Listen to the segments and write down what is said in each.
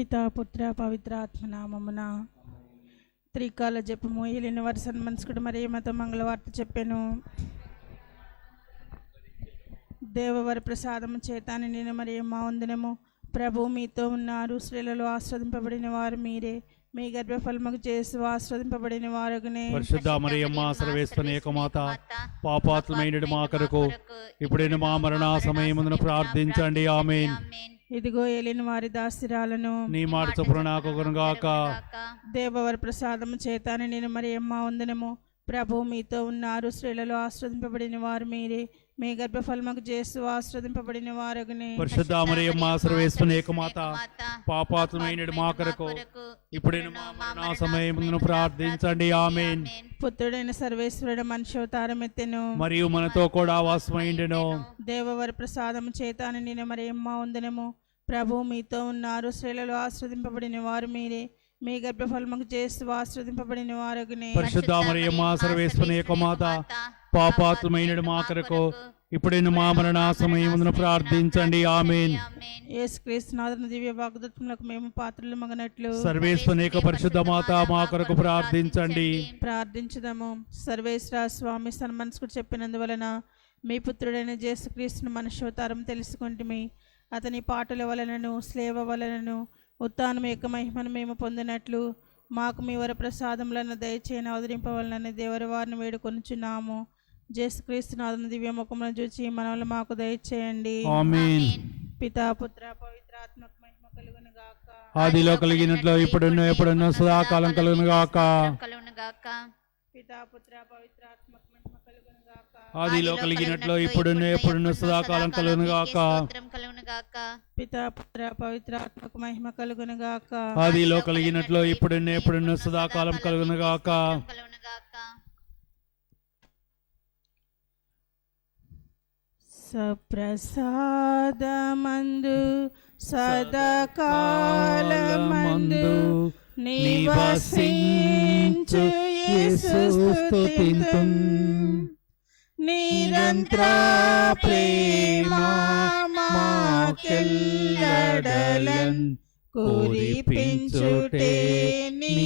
పితా పుత్ర పవిత్ర ఆత్మనామమున. త్రికాల జపము. ఏలిన వారి సన్మనస్కుడు మరి మత మంగళవార్త చెప్పాను. దేవవర ప్రసాదము చేతాని నేను మరి మా వందనము. ప్రభు మీతో ఉన్నారు, స్త్రీలలో ఆస్వాదింపబడిన వారు మీరే, మీ గర్భఫలముకు చేసి ఆస్వాదింపబడిన వారుగనే. పరిశుద్ధ మరియమ్మ సర్వేశ్వరుని ఏకమాత, పాపాత్ములైన మా కొరకు ఇప్పుడైన మా మరణ సమయమున ప్రార్థించండి. ఆమేన్. ఇదిగో ఏలిన వారి దాసిరాలను, నీ మాట చొప్పున నాకు కొనుగాక. దేవవర ప్రసాదము చేతాని నేను మరి మా వందనము. ప్రభు మీతో ఉన్నారు, స్త్రీలలో ఆస్వాదింపబడిన వారు మీరే, మీ గర్భఫలముకు చేసి ఆస్వాదింపబడిన వారుగనే. పరిశుద్ధ మరియమ్మ సర్వేశ్వరుని ఏకమాత, పాపాత్ములైన మా కొరకు ఇప్పుడైన మా మరణ సమయమున ప్రార్థించండి. ఆమేన్. పుత్రుడైన సర్వేశ్వరుడు మనుష్యావతారం ఎత్తెను, మరియు మనతో కూడా వాసమైండెను. దేవవర ప్రసాదము చేతాని నేను మరి మా వందనము. ప్రభు మీతో ఉన్నారు, స్త్రీలలో ఆస్వాదింపబడిన వారు మీరే, మీ గర్భఫలముకు చేసి ఆస్వాదింపబడిన వారుగనే. పరిశుద్ధ మరియమ్మ సర్వేశ్వరుని ఏకమాత, పాపాత్ములైన మా కొరకు ఇప్పుడైన మా మరణ సమయమున ప్రార్థించండి. ఆమేన్. యేసుక్రీస్తు నాథుని దివ్య వాగ్దత్తములకు మేము పాత్రలు మగనట్లు సర్వేశ్వరుని ఏక పరిశుద్ధ మాత మా కొరకు ప్రార్థించండి. ప్రార్థించుదాము. సర్వేశ్వర స్వామి సన్మనస్కుడు చెప్పినందువలన మీ పుత్రుడైన యేసుక్రీస్తును మనుష్యావతారం తెలుసుకుంటుమి. అతని పాటల వలనను స్లేవ వలనను ఉత్థానం యొక్క మహిమను మేము పొందినట్లు మాకు మీ వర ప్రసాదములను దయచేయని అవతరింపవలనని దేవరి వారిని వేడుకొనుచున్నాము. యేసుక్రీస్తు నాథుని దివ్య ముఖమును చూచి మనల్ని మాకు దయచేయండి. ఆమేన్. పితా పుత్ర పవిత్ర ఆత్మకు మహిమ కలుగును గాక. ఆదిలో కలిగినట్లు ఇప్పుడున్న ఎప్పుడున్న సదాకాలం కలుగును గాక. పితా పుత్ర పవిత్ర ఆత్మకు మహిమ కలుగును గాక. ఆదిలో కలిగినట్లు ఇప్పుడున్న ఎప్పుడున్న సదాకాలం కలుగును గాక. పితా పుత్ర పవిత్ర ఆత్మకు మహిమ కలుగును గాక. ఆదిలో కలిగినట్లు ఇప్పుడున్న ఎప్పుడున్న సదాకాలం కలుగును గాక. సప్రసాదమందు సదాకాలమందు నివసించు యేసు స్తుతింతుం. నిరంతర ప్రేమ మాకెల్లడలన్ కురిపించుటే నీ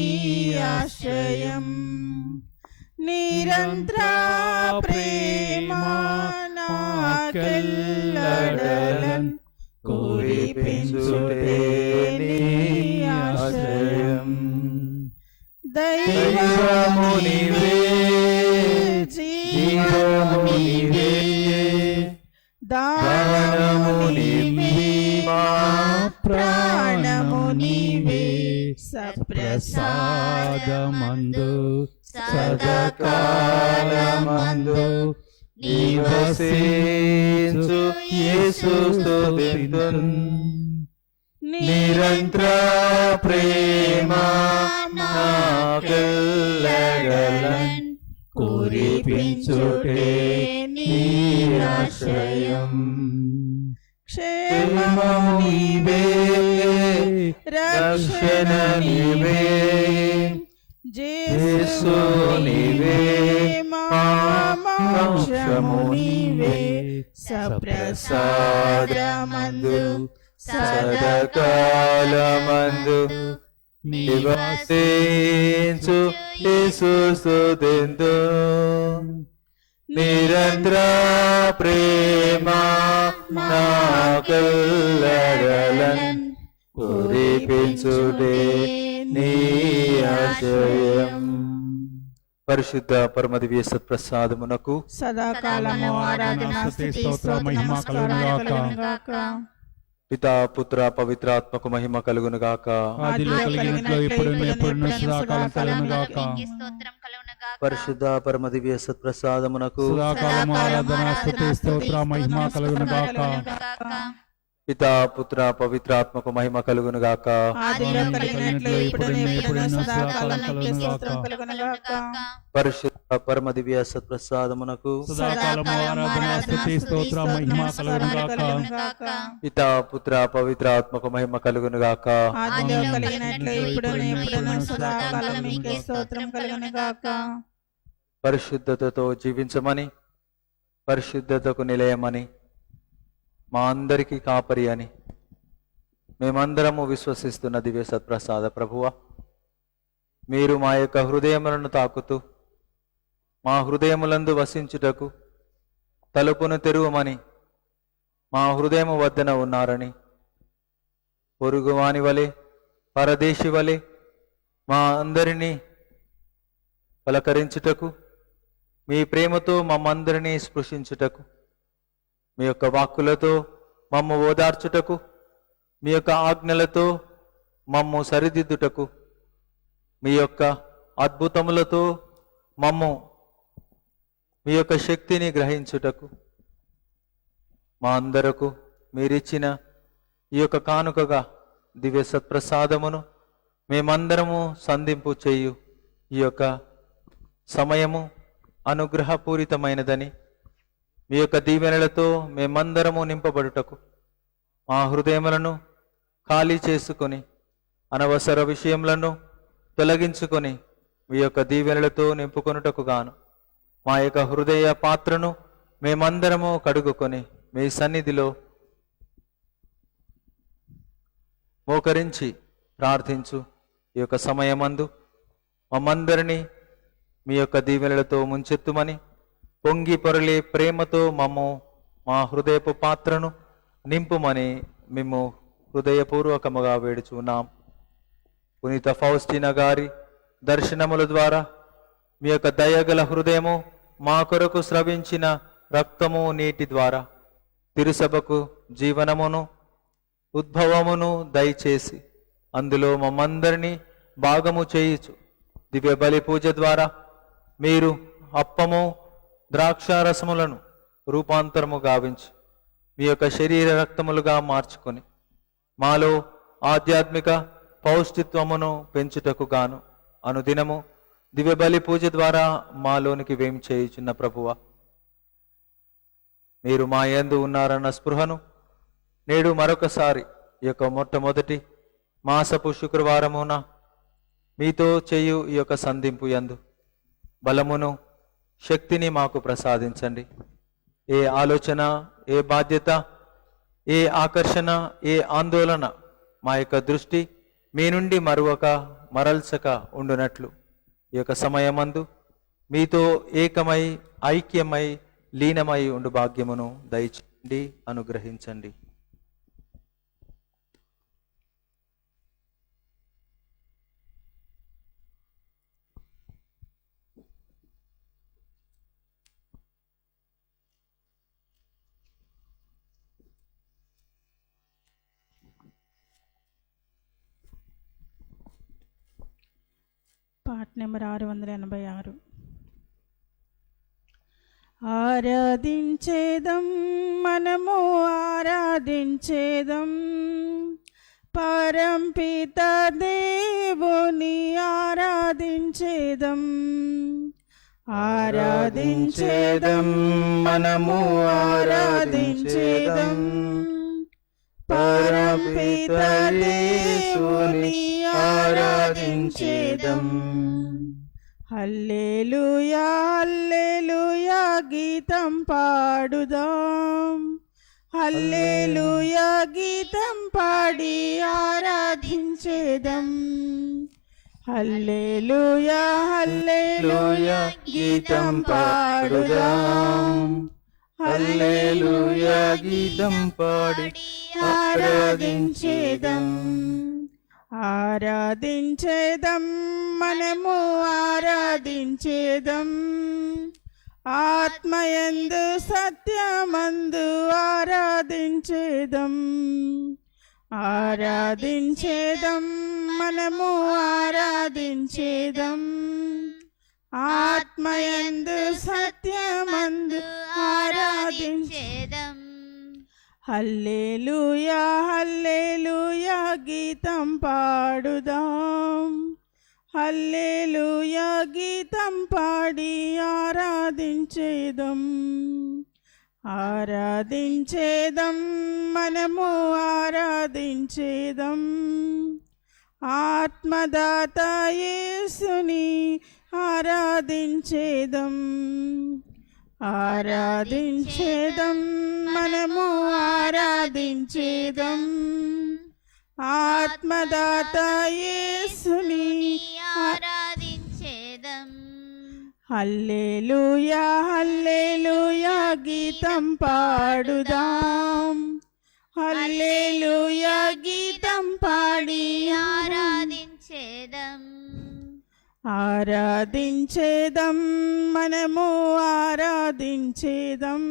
ఆశ్రయం. నిరంతర ప్రేమ నాకెల్లడలన్ కురిపించుటే నీ ఆశ్రయం. దైవము నీవే, జీవము నీవే, దానము నీవే, మా ప్రాణము నీవే. సప్రసాదమందు సదాకాలమందు నివసించు యేసు స్తుతింతుం. నిరంతర ప్రేమ మాకెల్లడలన్ కురిపించుటే నీ ఆశ్రయం. క్షేమము నీవే, రక్షణ నీవే, యేసు నీవే, మా మోక్షము నీవే. సప్రసాదమందు సదాకాలమందు నివసించు యేసు స్తుతింతుం. నిరంతర ప్రేమ నాకెల్లడలన్ కురిపించుటే నీ ఆశ్రయం. పరిశుద్ధ పరమదివ్య సత్ప్రసాదమునకు సదాకాలము ఆరాధన స్తుతి స్తోత్ర మహిమ కలుగును గాక. పితా పుత్ర పవిత్రాత్మకు మహిమ కలుగును గాక. ఆదిలో కలిగినట్లు ఇప్పుడున్న ఎప్పుడున్న సదాకాలం కలుగును గాక. పరిశుద్ధ పరమదివ్య సత్ప్రసాదమునకు సదాకాలం ఆరాధన స్తుతి స్తోత్ర మహిమ కలుగును గాక. పితా పుత్ర పవిత్రాత్మకు మహిమ కలుగును గాక. ఆదిలో కలిగినట్లు ఇప్పుడున్న ఎప్పుడున్న సదాకాలం స్తోత్రం కలుగును గాక. పరిశుద్ధ పరమదివ్య సత్ప్రసాదమునకు సదాకాలం ఆరాధన స్తుతి స్తోత్ర మహిమ కలుగును గాక. పితా పుత్ర పవిత్రాత్మకు మహిమ కలుగును గాక. ఆదిలో కలిగినట్లు ఇప్పుడున్న ఎప్పుడున్న సదాకాలం మీకే స్తోత్రం కలుగును గాక. పరిశుద్ధతతో జీవించమని, పరిశుద్ధతకు నిలయమని, మా అందరికీ కాపరి అని మేమందరము విశ్వసిస్తున్న దివ్య సత్ప్రసాద ప్రభువ, మీరు మా యొక్క హృదయములను తాకుతూ మా హృదయములందు వసించుటకు తలుపును తెరువమని మా హృదయము వద్దన ఉన్నారని, పొరుగువాని వలె పరదేశి వలె మా అందరినీ పలకరించుటకు, మీ ప్రేమతో మమ్మందరినీ స్పృశించుటకు, మీ యొక్క వాక్కులతో మమ్ము ఓదార్చుటకు, మీ యొక్క ఆజ్ఞలతో మమ్ము సరిదిద్దుటకు, మీ యొక్క అద్భుతములతో మమ్ము మీ యొక్క శక్తిని గ్రహించుటకు, మా అందరకు మీరిచ్చిన ఈ యొక్క కానుకగా దివ్య సత్ప్రసాదమును మేమందరము సంధింపు చేయు ఈ యొక్క సమయము అనుగ్రహపూరితమైనదని, మీ యొక్క దీవెనలతో మేమందరము నింపబడుటకు, మా హృదయములను ఖాళీ చేసుకొని అనవసర విషయములను తొలగించుకొని మీ యొక్క దీవెనలతో నింపుకొనుటకు గాను మా యొక్క హృదయ పాత్రను మేమందరము కడుగుకొని మీ సన్నిధిలో మోకరించి ప్రార్థించు ఈ యొక్క సమయమందు మమ్మందరినీ మీ యొక్క దీవెనలతో ముంచెత్తుమని, పొంగి పొరలే ప్రేమతో మా హృదయపు పాత్రను నింపుమని మేము హృదయపూర్వకముగా వేడుచున్నాం. పునీత ఫౌస్టినా గారి దర్శనముల ద్వారా మీ యొక్క దయగల హృదయము మా కొరకు స్రవించిన రక్తము నీటి ద్వారా తిరుసభకు జీవనమును ఉద్భవమును దయచేసి అందులో మమ్మందరినీ భాగము చేయుచు దివ్య బలి పూజ ద్వారా మీరు అప్పము ద్రాక్షారసములను రూపాంతరము గావించి మీ యొక్క శరీర రక్తములుగా మార్చుకొని మాలో ఆధ్యాత్మిక పౌష్టిత్వమును పెంచుటకు గాను అనుదినము దివ్య బలి పూజ ద్వారా మాలోనికి వేం చేయుచున్న ప్రభువ, మీరు మా యందు ఉన్నారన్న స్పృహను నేడు మరొకసారి ఈ యొక్క మొట్టమొదటి మాసపు శుక్రవారమున మీతో చేయు ఈ యొక్క సంధింపు యందు బలమును శక్తిని మాకు ప్రసాదించండి. ఏ ఆలోచన, ఏ బాధ్యత, ఏ ఆకర్షణ, ఏ ఆందోళన మా యొక్క దృష్టి మీ నుండి మరల్చక ఉండునట్లు ఈ యొక్క సమయమందు మీతో ఏకమై ఐక్యమై లీనమై ఉండు భాగ్యమును దయచేయండి, అనుగ్రహించండి. పాట నెంబర్ 686. ఆరాధించేదం మనము ఆరాధించేదం, పరంపిత దేవుని ఆరాధించేదం. ఆరాధించేదం మనము ఆరాధించేదం, పరంపిత దేవుని ఆరాధించేదం. హల్లెలూయా హల్లెలూయా గీతం పాడుదాం, హల్లెలూయా గీతం పాడి ఆరాధించేదం. హల్లెలూయా హల్లెలూయా గీతం పాడుదాం, హల్లెలూయా గీతం పాడి ఆరాధించేదం. ఆరాధించేదం మనము ఆరాధించేదం, ఆత్మయందు సత్యమందు ఆరాధించేదం. ఆరాధించేదం మనము ఆరాధించేదం, ఆత్మయందు సత్యమందు ఆరాధించేదం. హల్లెలూయా హల్లెలూయా గీతం పాడుదాం, హల్లెలూయా గీతం పాడి ఆరాధించేదం. ఆరాధించేదం మనము ఆరాధించేదం, ఆత్మదాత యేసుని ఆరాధించేదం. ఆరాధించేదం మనము ఆరాధించేదం, ఆత్మదాత యేసుని ఆరాధించేదం. హల్లెలూయా హల్లెలూయా గీతం పాడుదాం. హల్లెలూయా గీతం పాడి ఆరాధించేదం. ఆరాధించేదం మనము ఆరాధించేదం.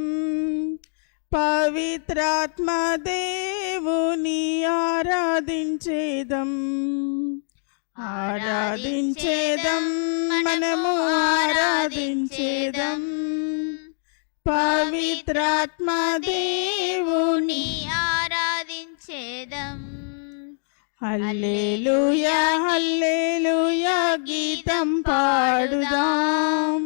పవిత్రాత్మ దేవుని ఆరాధించేదం. ఆరాధించేదం మనము ఆరాధించేదం. పవిత్రాత్మ దేవుని ఆరాధించేదం. హల్లెలూయా హల్లెలూయా గీతం పాడుదాం.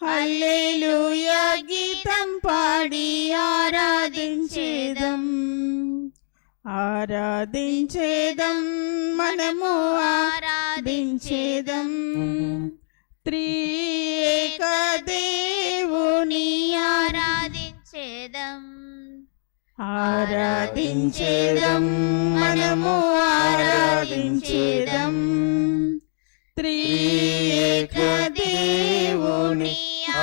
హల్లెలూయా గీతం పాడి ఆరాధించేదం. ఆరాధించేదం మనము ఆరాధించేదం. త్రియేక దేవుని ఆరాధించేదం. ఆరాధించేదం మనము ఆరాధించేదం. త్రియేక దేవుని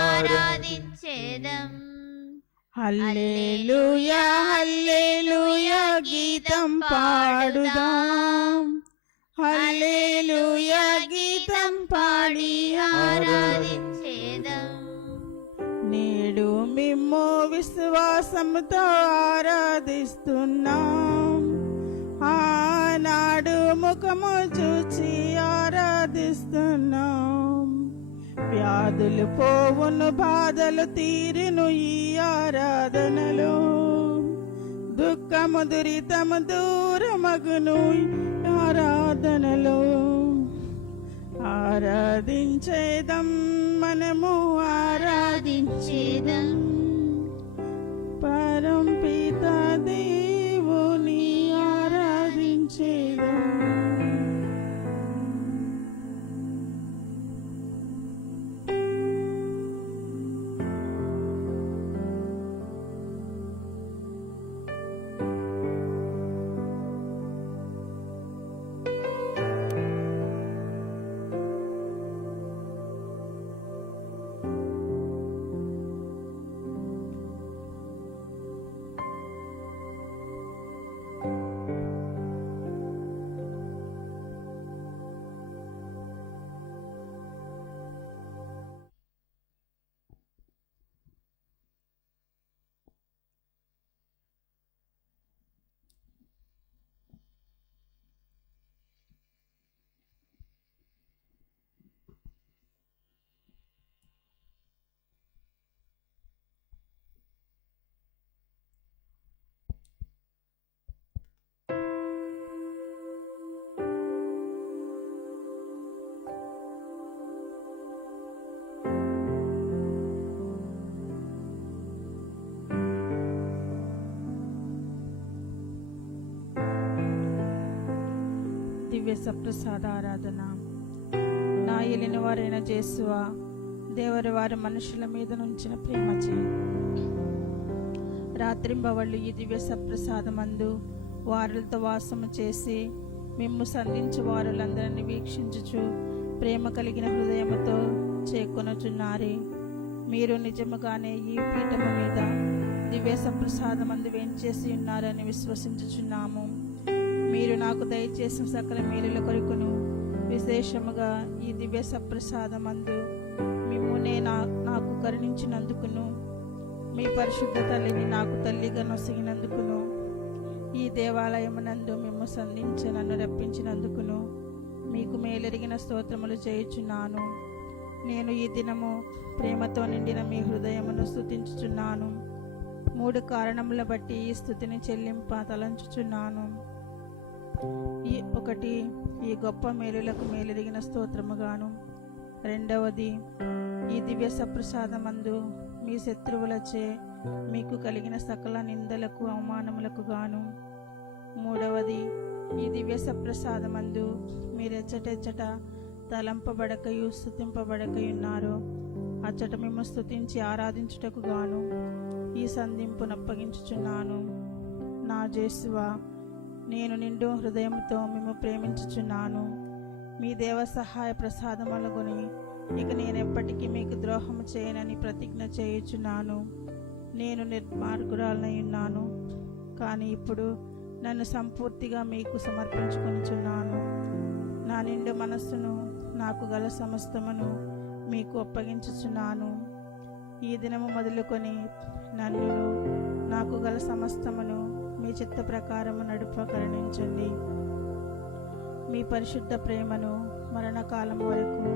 ఆరాధించేదం. హల్లెలూయా హల్లెలూయా గీతం పాడుదాం. హల్లెలూయా గీతం పాడి ఆరాధించేదం. నేడు మిమ్ము విశ్వాసముతో ఆరాధిస్తున్నాం. ఆనాడు ముఖము చూచి ఆరాధిస్తున్నాం. వ్యాధులు పోవును బాధలు తీరును ఈ ఆరాధనలో. దుఃఖము దురితము దూరమగును ఈ ఆరాధనలో. ఆరాధించేదం మనము ఆరాధించేదం. పరంపిత దేవుని ఆరాధించేదం. దివ్య సప్రసాద ఆరాధన. నా ఏలిన వారైన యేసువా, దేవరి వారి మనుషుల మీద నుంచిన ప్రేమ చేయి. రాత్రింబవళ్ళు ఈ దివ్య సప్రసాదమందు వారులతో వాసము చేసి మిమ్ము సంధించు వారులందరినీ వీక్షించుచు ప్రేమ కలిగిన హృదయముతో చేకొనుచున్నారే. మీరు నిజముగానే ఈ పీఠము మీద దివ్య సప్రసాదమందు వేంచేసి ఉన్నారని విశ్వసించుచున్నాము. మీరు నాకు దయచేసిన సకల మేలుల కొరకును విశేషముగా ఈ దివ్య సప్రసాదమందు మిమ్మునే నాకు కరుణించినందుకును, మీ పరిశుద్ధ తల్లిని నాకు తల్లిగా నొసగినందుకును, ఈ దేవాలయమునందు మిమ్ము సంధించి నన్ను రప్పించినందుకును మీకు మేలెరిగిన స్తోత్రములు చేయుచున్నాను. నేను ఈ దినము ప్రేమతో నిండిన మీ హృదయమును స్తుతించుచున్నాను. 3 కారణముల బట్టి ఈ స్తుతిని చెల్లింప తలంచుచున్నాను. 1, ఈ గొప్ప మేలులకు మేలెరిగిన స్తోత్రముగాను. 2, ఈ దివ్య సప్రసాదమందు మీ శత్రువులచే మీకు కలిగిన సకల నిందలకు అవమానములకు గాను. 3, ఈ దివ్య సప్రసాదమందు మీరెచ్చటెచ్చట తలంపబడకయు స్తుతింపబడకయున్నారు. అచ్చట మేము స్తుతించి ఆరాధించుటకు గాను ఈ సంధింపునప్పగించుచున్నాను. నా యేసువా, నేను నిండు హృదయంతో మేము ప్రేమించుచున్నాను. మీ దేవ సహాయ ప్రసాదములగుని ఇక నేను ఎప్పటికీ మీకు ద్రోహము చేయనని ప్రతిజ్ఞ చేయుచున్నాను. నేను నిర్మార్గురాలనై ఉన్నాను, కానీ ఇప్పుడు నన్ను సంపూర్తిగా మీకు సమర్పించుకొనుచున్నాను. నా నిండు మనస్సును, నాకు గల సమస్తమును మీకు అప్పగించుచున్నాను. ఈ దినము మొదలుకొని నన్ను, నాకు గల సమస్తమును మీ చిత్త ప్రకారము నడుప కరుణించండి. మీ పరిశుద్ధ ప్రేమను మరణకాలం వరకు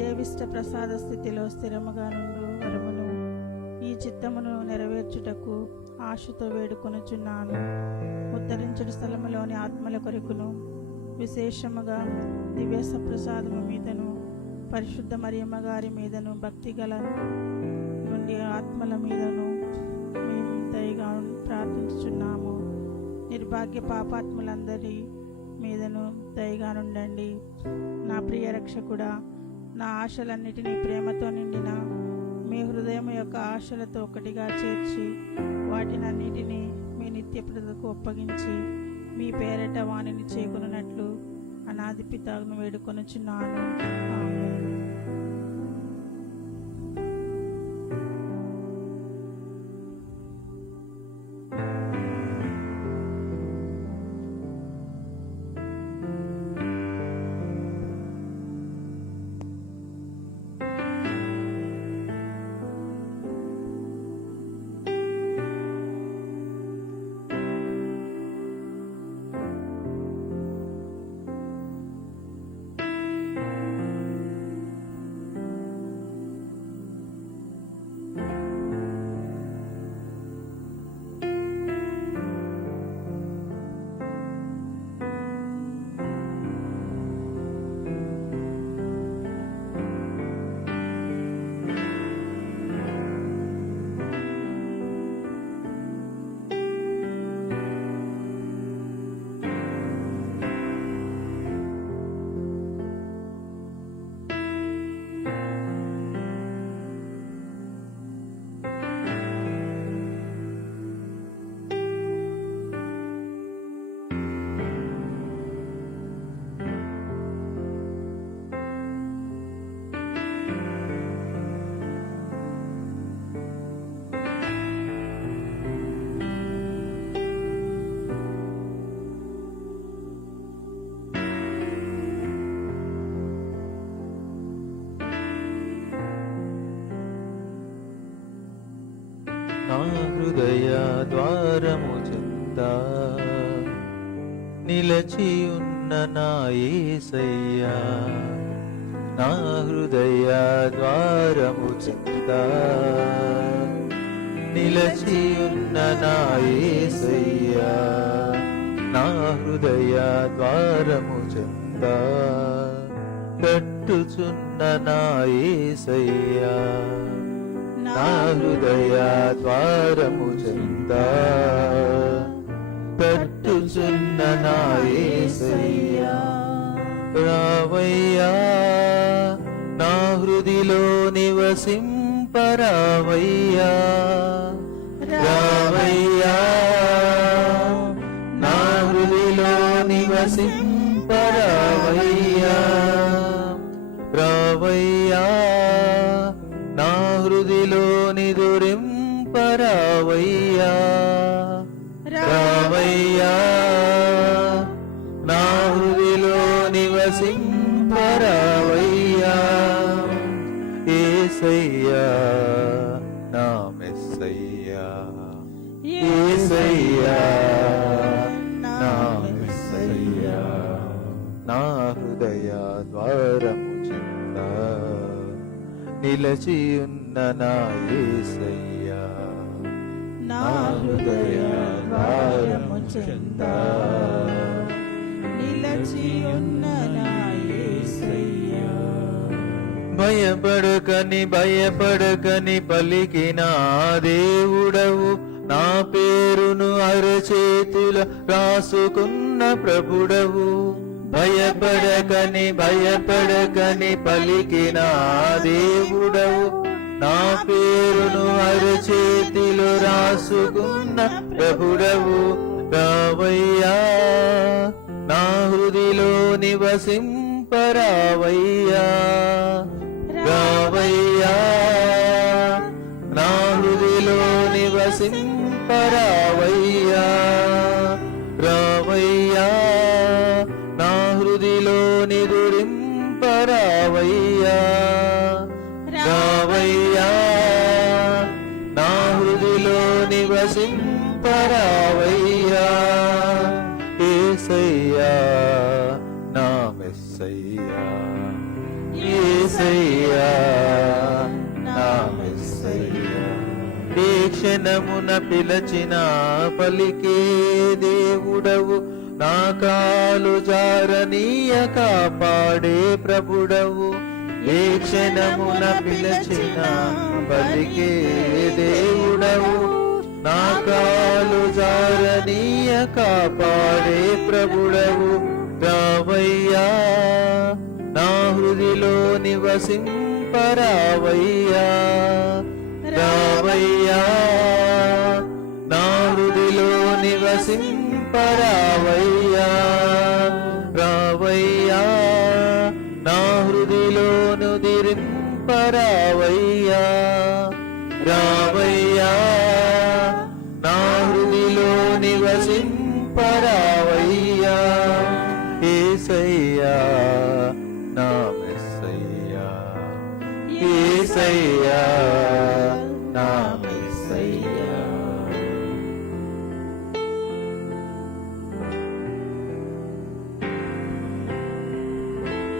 దేవిష్ట ప్రసాద స్థితిలో స్థిరముగా నుండు వరమును ఈ చిత్తమును నెరవేర్చుటకు ఆశతో వేడుకొనుచున్నాను. ఉద్ధరించుడు స్థలములోని ఆత్మల కొరకును, విశేషముగా దివ్య ప్రసాదము మీదను, పరిశుద్ధ మరియమ్మ గారి మీదను, భక్తి గల నుండి ఆత్మల మీదను మేము దయగా ప్రార్థించుచున్నాము. నిర్భాగ్య పాపాత్ములందరి మీదను దయగా నుండండి. నా ప్రియ రక్షకుడా, నా ఆశలన్నిటినీ ప్రేమతో నిండిన మీ హృదయం యొక్క ఆశలతో ఒకటిగా చేర్చి వాటినన్నిటినీ మీ నిత్య ప్రజలకు ఒప్పగించి మీ పేరట వాణిని చేకొనున్నట్లు అనాది పితను వేడుకొనుచున్నాను. ఆమేన్. నా హృదయ ద్వారము చెంత నిలచియున్న నా యేసయ్యా, నా హృదయ ద్వారము చెంత నిలచియున్న నా యేసయ్యా, నా హృదయ ద్వారము చెంత తట్టుచున్న నా యేసయ్యా, నా హృదయ ద్వారము చెంత తట్టుచున్న నా యేసయ్యా, రావయ్యా నా హృదిలో నివసింపరావయ్యా, రావయ్యా నా హృదిలో నివసింపరావయ్యా, రావయ్యా నా హృదిలో నిదురింపరావయ్యా, రావయ్యా నా హృదిలో నివసింపరావయ్యా, యేసయ్యా నా మెస్సయ్యా, యేసయ్యా నా మెస్సయ్యా, నా హృదయ ద్వారము చెంత నిలచియున్న నా యేసయ్యా, నా హృదయ ద్వారము చెంత నిలచియున్న నా యేసయ్యా. భయపడకని భయపడకని పలికిన దేవుడవు, నా పేరును అరచేతుల రాసుకున్న ప్రభుడవు, భయపడకని భయపడకని పలికిన దేవుడవు, నా నా పేరును అరచేతిలో రాసుకున్న ప్రభుడవు రావయ్యా, నా హృదిలో నివసింపరావయ్యా, రావయ్యా, నా హృదిలో నివసింపరావయ్యా, రావయ్యా, నా హృదిలో నిదురింపరావయ్యా, రావయ్యా, నా హృదిలో నివసింపరావయ్యా, యేసయ్యా నా మెస్సయ్యా, యేసయ్యా నా మెస్సయ్యా. ఏ క్షణమున పిలచిన పలికే దేవుడవు, నా కాలు జారనీయ కాపాడే ప్రభుడవు. ఏ క్షణమున పిలచిన పలికే దేవుడవు, నా కాలు జారనీయ కాపాడే ప్రభుడవు. రావయ్యా, నా హృదిలో నివసింపరావయ్యా, రావయ్యా, నా హృదిలో నివసింపరావయ్యా, రావయ్యా, నా హృదిలో నుదిరింపరావయ్యా, రావయ్యా, నా హృదిలో నివసింపరావయ్యా, యేసయ్యా నా మెస్సయ్యా, యేసయ్యా నా మెస్సయ్యా.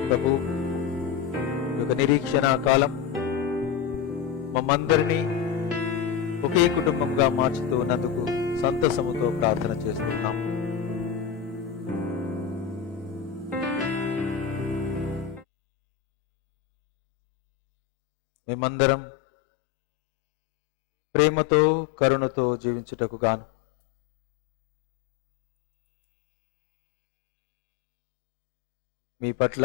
ప్రభు, ఈ యొక్క నిరీక్షణ కాలం మమ్మందరినీ ఒకే కుటుంబంగా మార్చుతూ ఉన్నందుకు సంతసముతో ప్రార్థన చేస్తున్నాం. మేమందరం ప్రేమతో కరుణతో జీవించుటకు గాను మీ పట్ల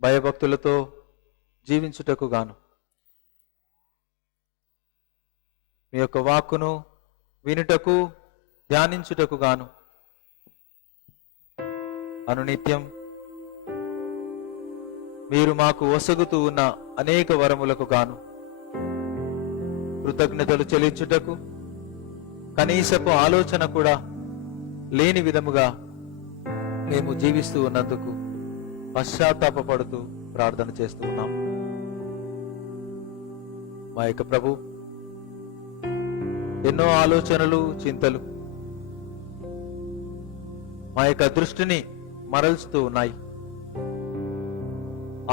భయభక్తులతో జీవించుటకు గాను మీ యొక్క వాక్కును వినుటకు ధ్యానించుటకు గాను అనునిత్యం మీరు మాకు ఒసగుతూ ఉన్న అనేక వరములకు గాను కృతజ్ఞతలు చెల్లించుటకు కనీసపు ఆలోచన కూడా లేని విధముగా మేము జీవిస్తూ ఉన్నందుకు పశ్చాత్తాపపడుతూ ప్రార్థన చేస్తూ ఉన్నాం. మా యొక్క ప్రభు, ఎన్నో ఆలోచనలు చింతలు మా యొక్క దృష్టిని మరల్చుతూ ఉన్నాయి.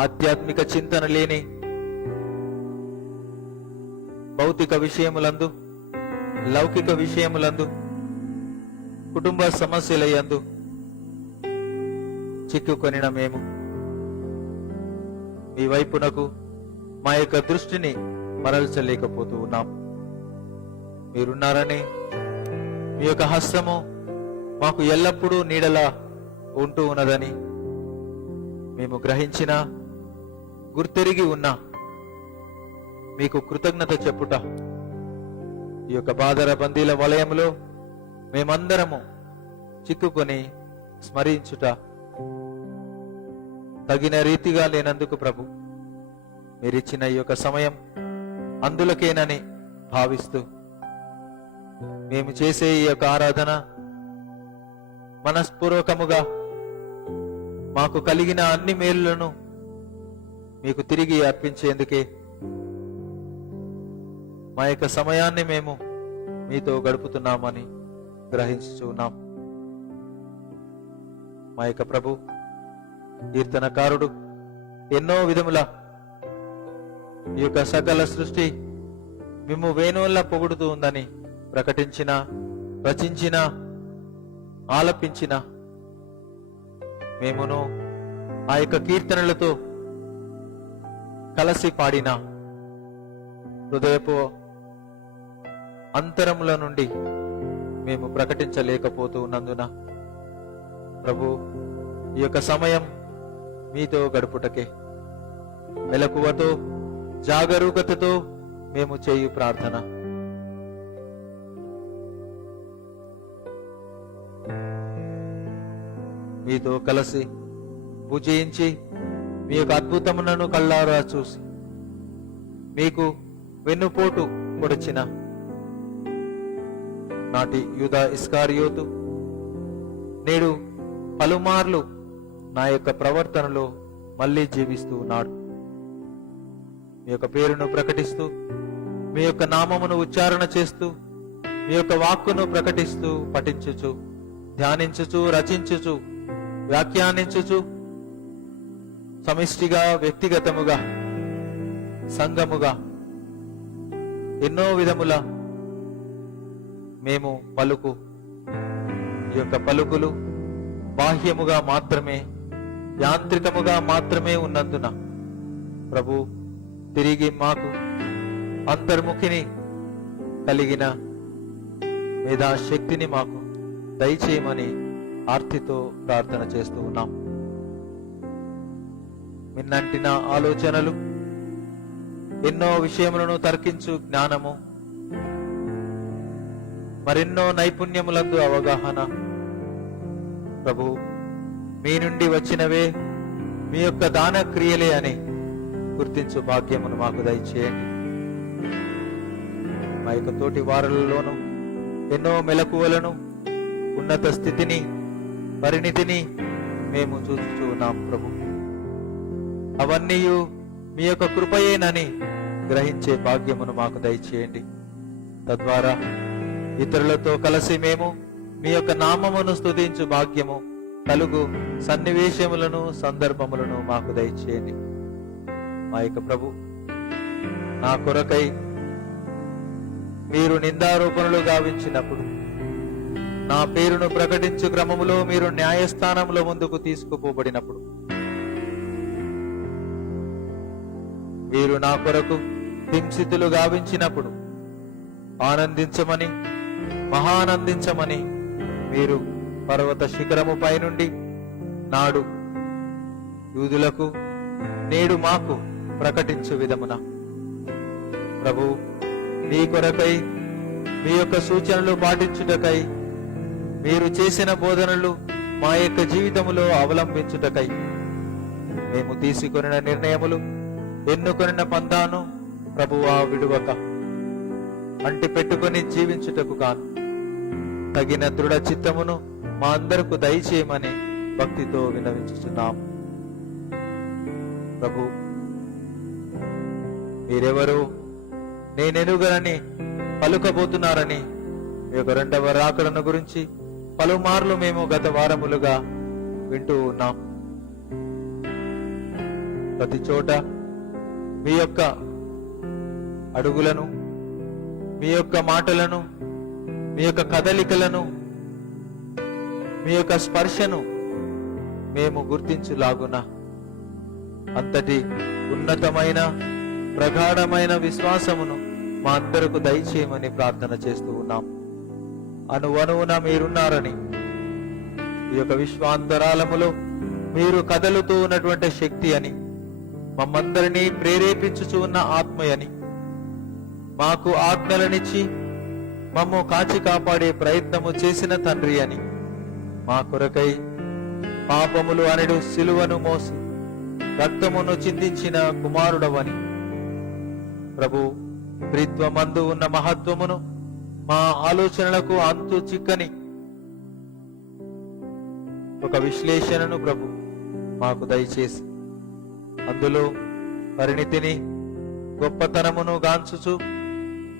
ఆధ్యాత్మిక చింతన లేని భౌతిక విషయములందు, లౌకిక విషయములందు, కుటుంబ సమస్యలయందు చిక్కుకొనిన మేము మీ వైపునకు మా యొక్క దృష్టిని మరల్చలేకపోతూ ఉన్నాం. మీరున్నారని, మీ యొక్క హస్తము మాకు ఎల్లప్పుడూ నీడలా ఉంటూ ఉన్నదని మేము గ్రహించిన, గుర్తెరిగి ఉన్నా మీకు కృతజ్ఞత చెప్పుట, ఈ యొక్క బాదర బందీల వలయంలో మేమందరము చిక్కుకొని స్మరించుట తగిన రీతిగా లేనందుకు ప్రభు, మీరిచ్చిన ఈ యొక్క సమయం అందులకేనని భావిస్తూ మేము చేసే ఈ యొక్క ఆరాధన మనస్పూర్వకముగా మాకు కలిగిన అన్ని మేలులను మీకు తిరిగి అర్పించేందుకే మా యొక్క సమయాన్ని మేము మీతో గడుపుతున్నామని గ్రహించుచున్నాం. మా యొక్క ప్రభు, కీర్తనకారుడు ఎన్నో విధముల ఈ యొక్క సకల సృష్టి మేము వేణువుల్లా పొగుడుతూ ఉందని ప్రకటించిన, రచించిన, ఆలపించిన మేమును ఆ యొక్క కీర్తనలతో కలసి పాడిన హృదయపు అంతరముల నుండి మేము ప్రకటించలేకపోతూ ఉన్నందున ప్రభు, ఈ యొక్క సమయం మీతో గడుపుటకే మెలకువతో జాగరూకతతో మేము చేయు ప్రార్థన. మీతో కలిసి భుజించి మీ యొక్క అద్భుతములను కళ్ళారా చూసి మీకు వెన్నుపోటు పొడిచిన నాటి యూదా ఇస్కారియోతు నేడు పలుమార్లు నా యొక్క ప్రవర్తనలో మళ్ళీ జీవిస్తూ ఉన్నాడు. మీ యొక్క పేరును ప్రకటిస్తూ, మీ యొక్క నామమును ఉచ్చారణ చేస్తూ, మీ యొక్క వాక్కును ప్రకటిస్తూ, పఠించుచు, ధ్యానించుచు, రచించుచు, వ్యాఖ్యానించుచు, సమిష్టిగా, వ్యక్తిగతముగా, సంఘముగా ఎన్నో విధముల మేము ఈ యొక్క పలుకులు బాహ్యముగా మాత్రమే, యాంత్రికముగా మాత్రమే ఉన్నందున ప్రభు తిరిగి మాకు అంతర్ముఖిని కలిగిన మేధాశక్తిని మాకు దయచేయమని ఆర్తితో ప్రార్థన చేస్తూ ఉన్నాం. మిన్నంటిన ఆలోచనలు, ఎన్నో విషయములను తర్కించు జ్ఞానము, మరెన్నో నైపుణ్యములందు అవగాహన ప్రభు మీ నుండి వచ్చినవే, మీ యొక్క దాన క్రియలే అని గుర్తించు భాగ్యమును మాకు దయచేయండి. మా యొక్క తోటి వారులలోనూ ఎన్నో మెలకువలను, ఉన్నత స్థితిని, పరిణితిని మేము చూస్తూ ఉన్నాం ప్రభు. అవన్నీ మీ యొక్క కృపయేనని గ్రహించే భాగ్యమును మాకు దయచేయండి. తద్వారా ఇతరులతో కలిసి మేము మీ యొక్క నామమును స్తుతించు భాగ్యము కలుగు సన్నివేశములను, సందర్భములను మాకు దయచేయండి. మా యొక్క ప్రభు, నా కొరకై మీరు నిందారోపణలు గావించినప్పుడు, నా పేరును ప్రకటించు క్రమములో మీరు న్యాయస్థానంలో ముందుకు తీసుకుపోబడినప్పుడు, మీరు నా కొరకు హింసితులు గావించినప్పుడు ఆనందించమని, మహానందించమని మీరు పర్వత శిఖరము పై నుండి నాడు యూదులకు నేడు మాకు ప్రకటించు విధమున ప్రభు, మీ కొరకై, మీ యొక్క సూచనలు పాటించుటకై, మీరు చేసిన బోధనలు మా యొక్క జీవితములో అవలంబించుటకై మేము తీసుకొనిన నిర్ణయములు, ఎన్నుకొనిన పంతాను ప్రభువా విడువక అంటి పెట్టుకొని జీవించుటకు కాను తగిన దృఢ చిత్తమును మా అందరకు దయచేయమని భక్తితో విన్నవించుచున్నాం. ప్రభు, మీరెవరు నేనెరుగనని పలుకబోతున్నారని మీ యొక్క రెండవ రాకడను గురించి పలుమార్లు మేము గత వారములుగా వింటూ ఉన్నాం. ప్రతి చోట మీ యొక్క అడుగులను, మీ యొక్క మాటలను, మీ యొక్క కదలికలను, మీ యొక్క స్పర్శను మేము గుర్తించులాగున అంతటి ఉన్నతమైన ప్రగాఢమైన విశ్వాసమును మా అందరకు దయచేయమని ప్రార్థన చేస్తూ ఉన్నాం. అణువణువున మీరున్నారని, ఈ యొక్క విశ్వాంతరాలములో మీరు కదలుతూ ఉన్నటువంటి శక్తి అని, మమ్మందరినీ ప్రేరేపించుచూ ఉన్న ఆత్మయని, మాకు ఆజ్ఞలనిచ్చి మమ్ము కాచి కాపాడే ప్రయత్నము చేసిన తండ్రి అని, మా కొరకై పాపములు అనెడు సిలువను మోసి రక్తమును చిందించిన కుమారుడవని ప్రభు, త్రిత్వమందు ఉన్న మహత్వమును మా ఆలోచనలకు అంతు చిక్కని ఒక విశ్లేషణను ప్రభు మాకు దయచేసి అందులో పరిణితిని, గొప్పతనమును గాంచుచు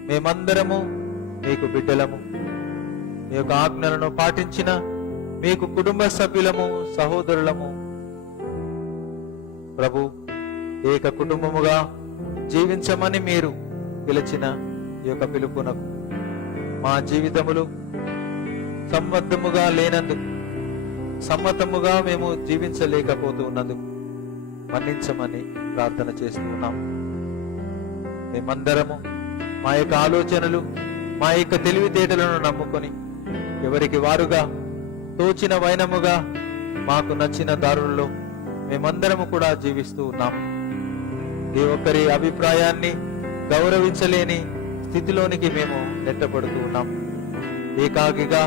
మేమందరము మీకు బిడ్డలము, మీ యొక్క ఆజ్ఞలను పాటించిన మీకు కుటుంబ సభ్యులము, సహోదరులము ప్రభు, ఏక కుటుంబముగా జీవించమని మీరు పిలిచిన ఈ యొక్క పిలుపునకు మా జీవితములు సంబద్ధముగా లేనందుకు, సమ్మతముగా మేము జీవించలేకపోతూ ఉన్నందుకు మన్నించమని ప్రార్థన చేస్తూ ఉన్నాం. మేమందరము మా యొక్క ఆలోచనలు, మా యొక్క తెలివితేటలను నమ్ముకొని ఎవరికి వారుగా తోచిన వైనముగా మాకు నచ్చిన దారుల్లో మేమందరము కూడా జీవిస్తూ ఉన్నాం. ఏ ఒక్కరి అభిప్రాయాన్ని గౌరవించలేని స్థితిలోనికి మేము నెట్టబడుతూ ఉన్నాం. ఏకాకిగా